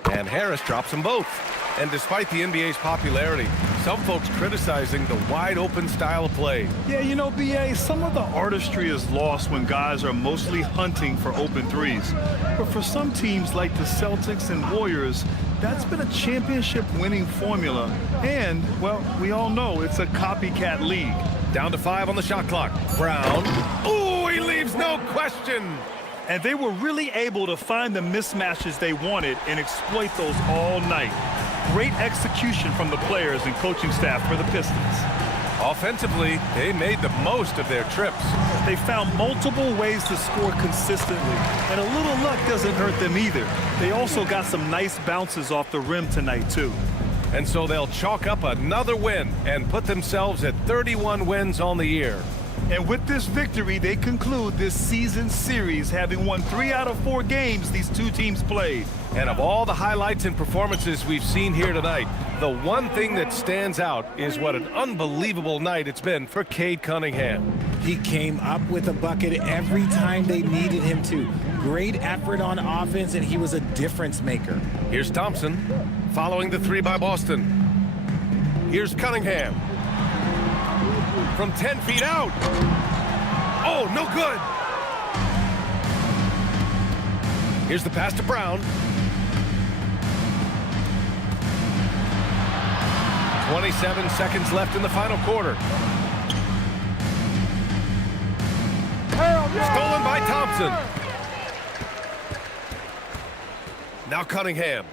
And Harris drops them both. And despite the NBA's popularity, some folks criticizing the wide-open style of play. Yeah, you know, BA, some of the artistry is lost when guys are mostly hunting for open threes. But for some teams like the Celtics and Warriors, that's been a championship-winning formula. And, well, we all know it's a copycat league. Down to 5 on the shot clock. Brown. Ooh, he leaves no question. And they were really able to find the mismatches they wanted and exploit those all night. Great execution from the players and coaching staff for the Pistons. Offensively, they made the most of their trips. They found multiple ways to score consistently, and a little luck doesn't hurt them either. They also got some nice bounces off the rim tonight, too. And so they'll chalk up another win and put themselves at 31 wins on the year. And with this victory, they conclude this season series, having won 3 out of 4 games these two teams played. And of all the highlights and performances we've seen here tonight, the one thing that stands out is what an unbelievable night it's been for Cade Cunningham. He came up with a bucket every time they needed him to. Great effort on offense, and he was a difference maker. Here's Thompson, following the 3 by Boston. Here's Cunningham. From 10 feet out. Oh, no good. Here's the pass to Brown. 27 seconds left in the final quarter. Stolen by Thompson. Now Cunningham.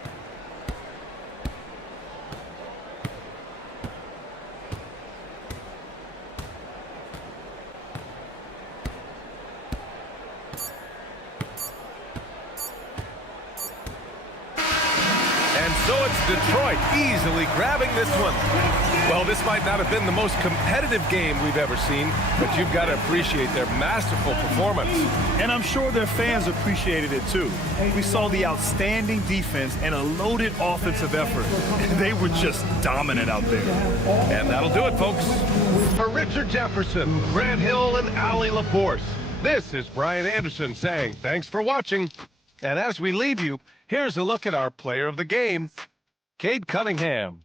So it's Detroit easily grabbing this one. Well, this might not have been the most competitive game we've ever seen, but you've got to appreciate their masterful performance. And I'm sure their fans appreciated it too. We saw the outstanding defense and a loaded offensive effort. They were just dominant out there. And that'll do it, folks. For Richard Jefferson, Grant Hill, and Allie Laforce, this is Brian Anderson saying thanks for watching. And as we leave you, here's a look at our player of the game, Cade Cunningham.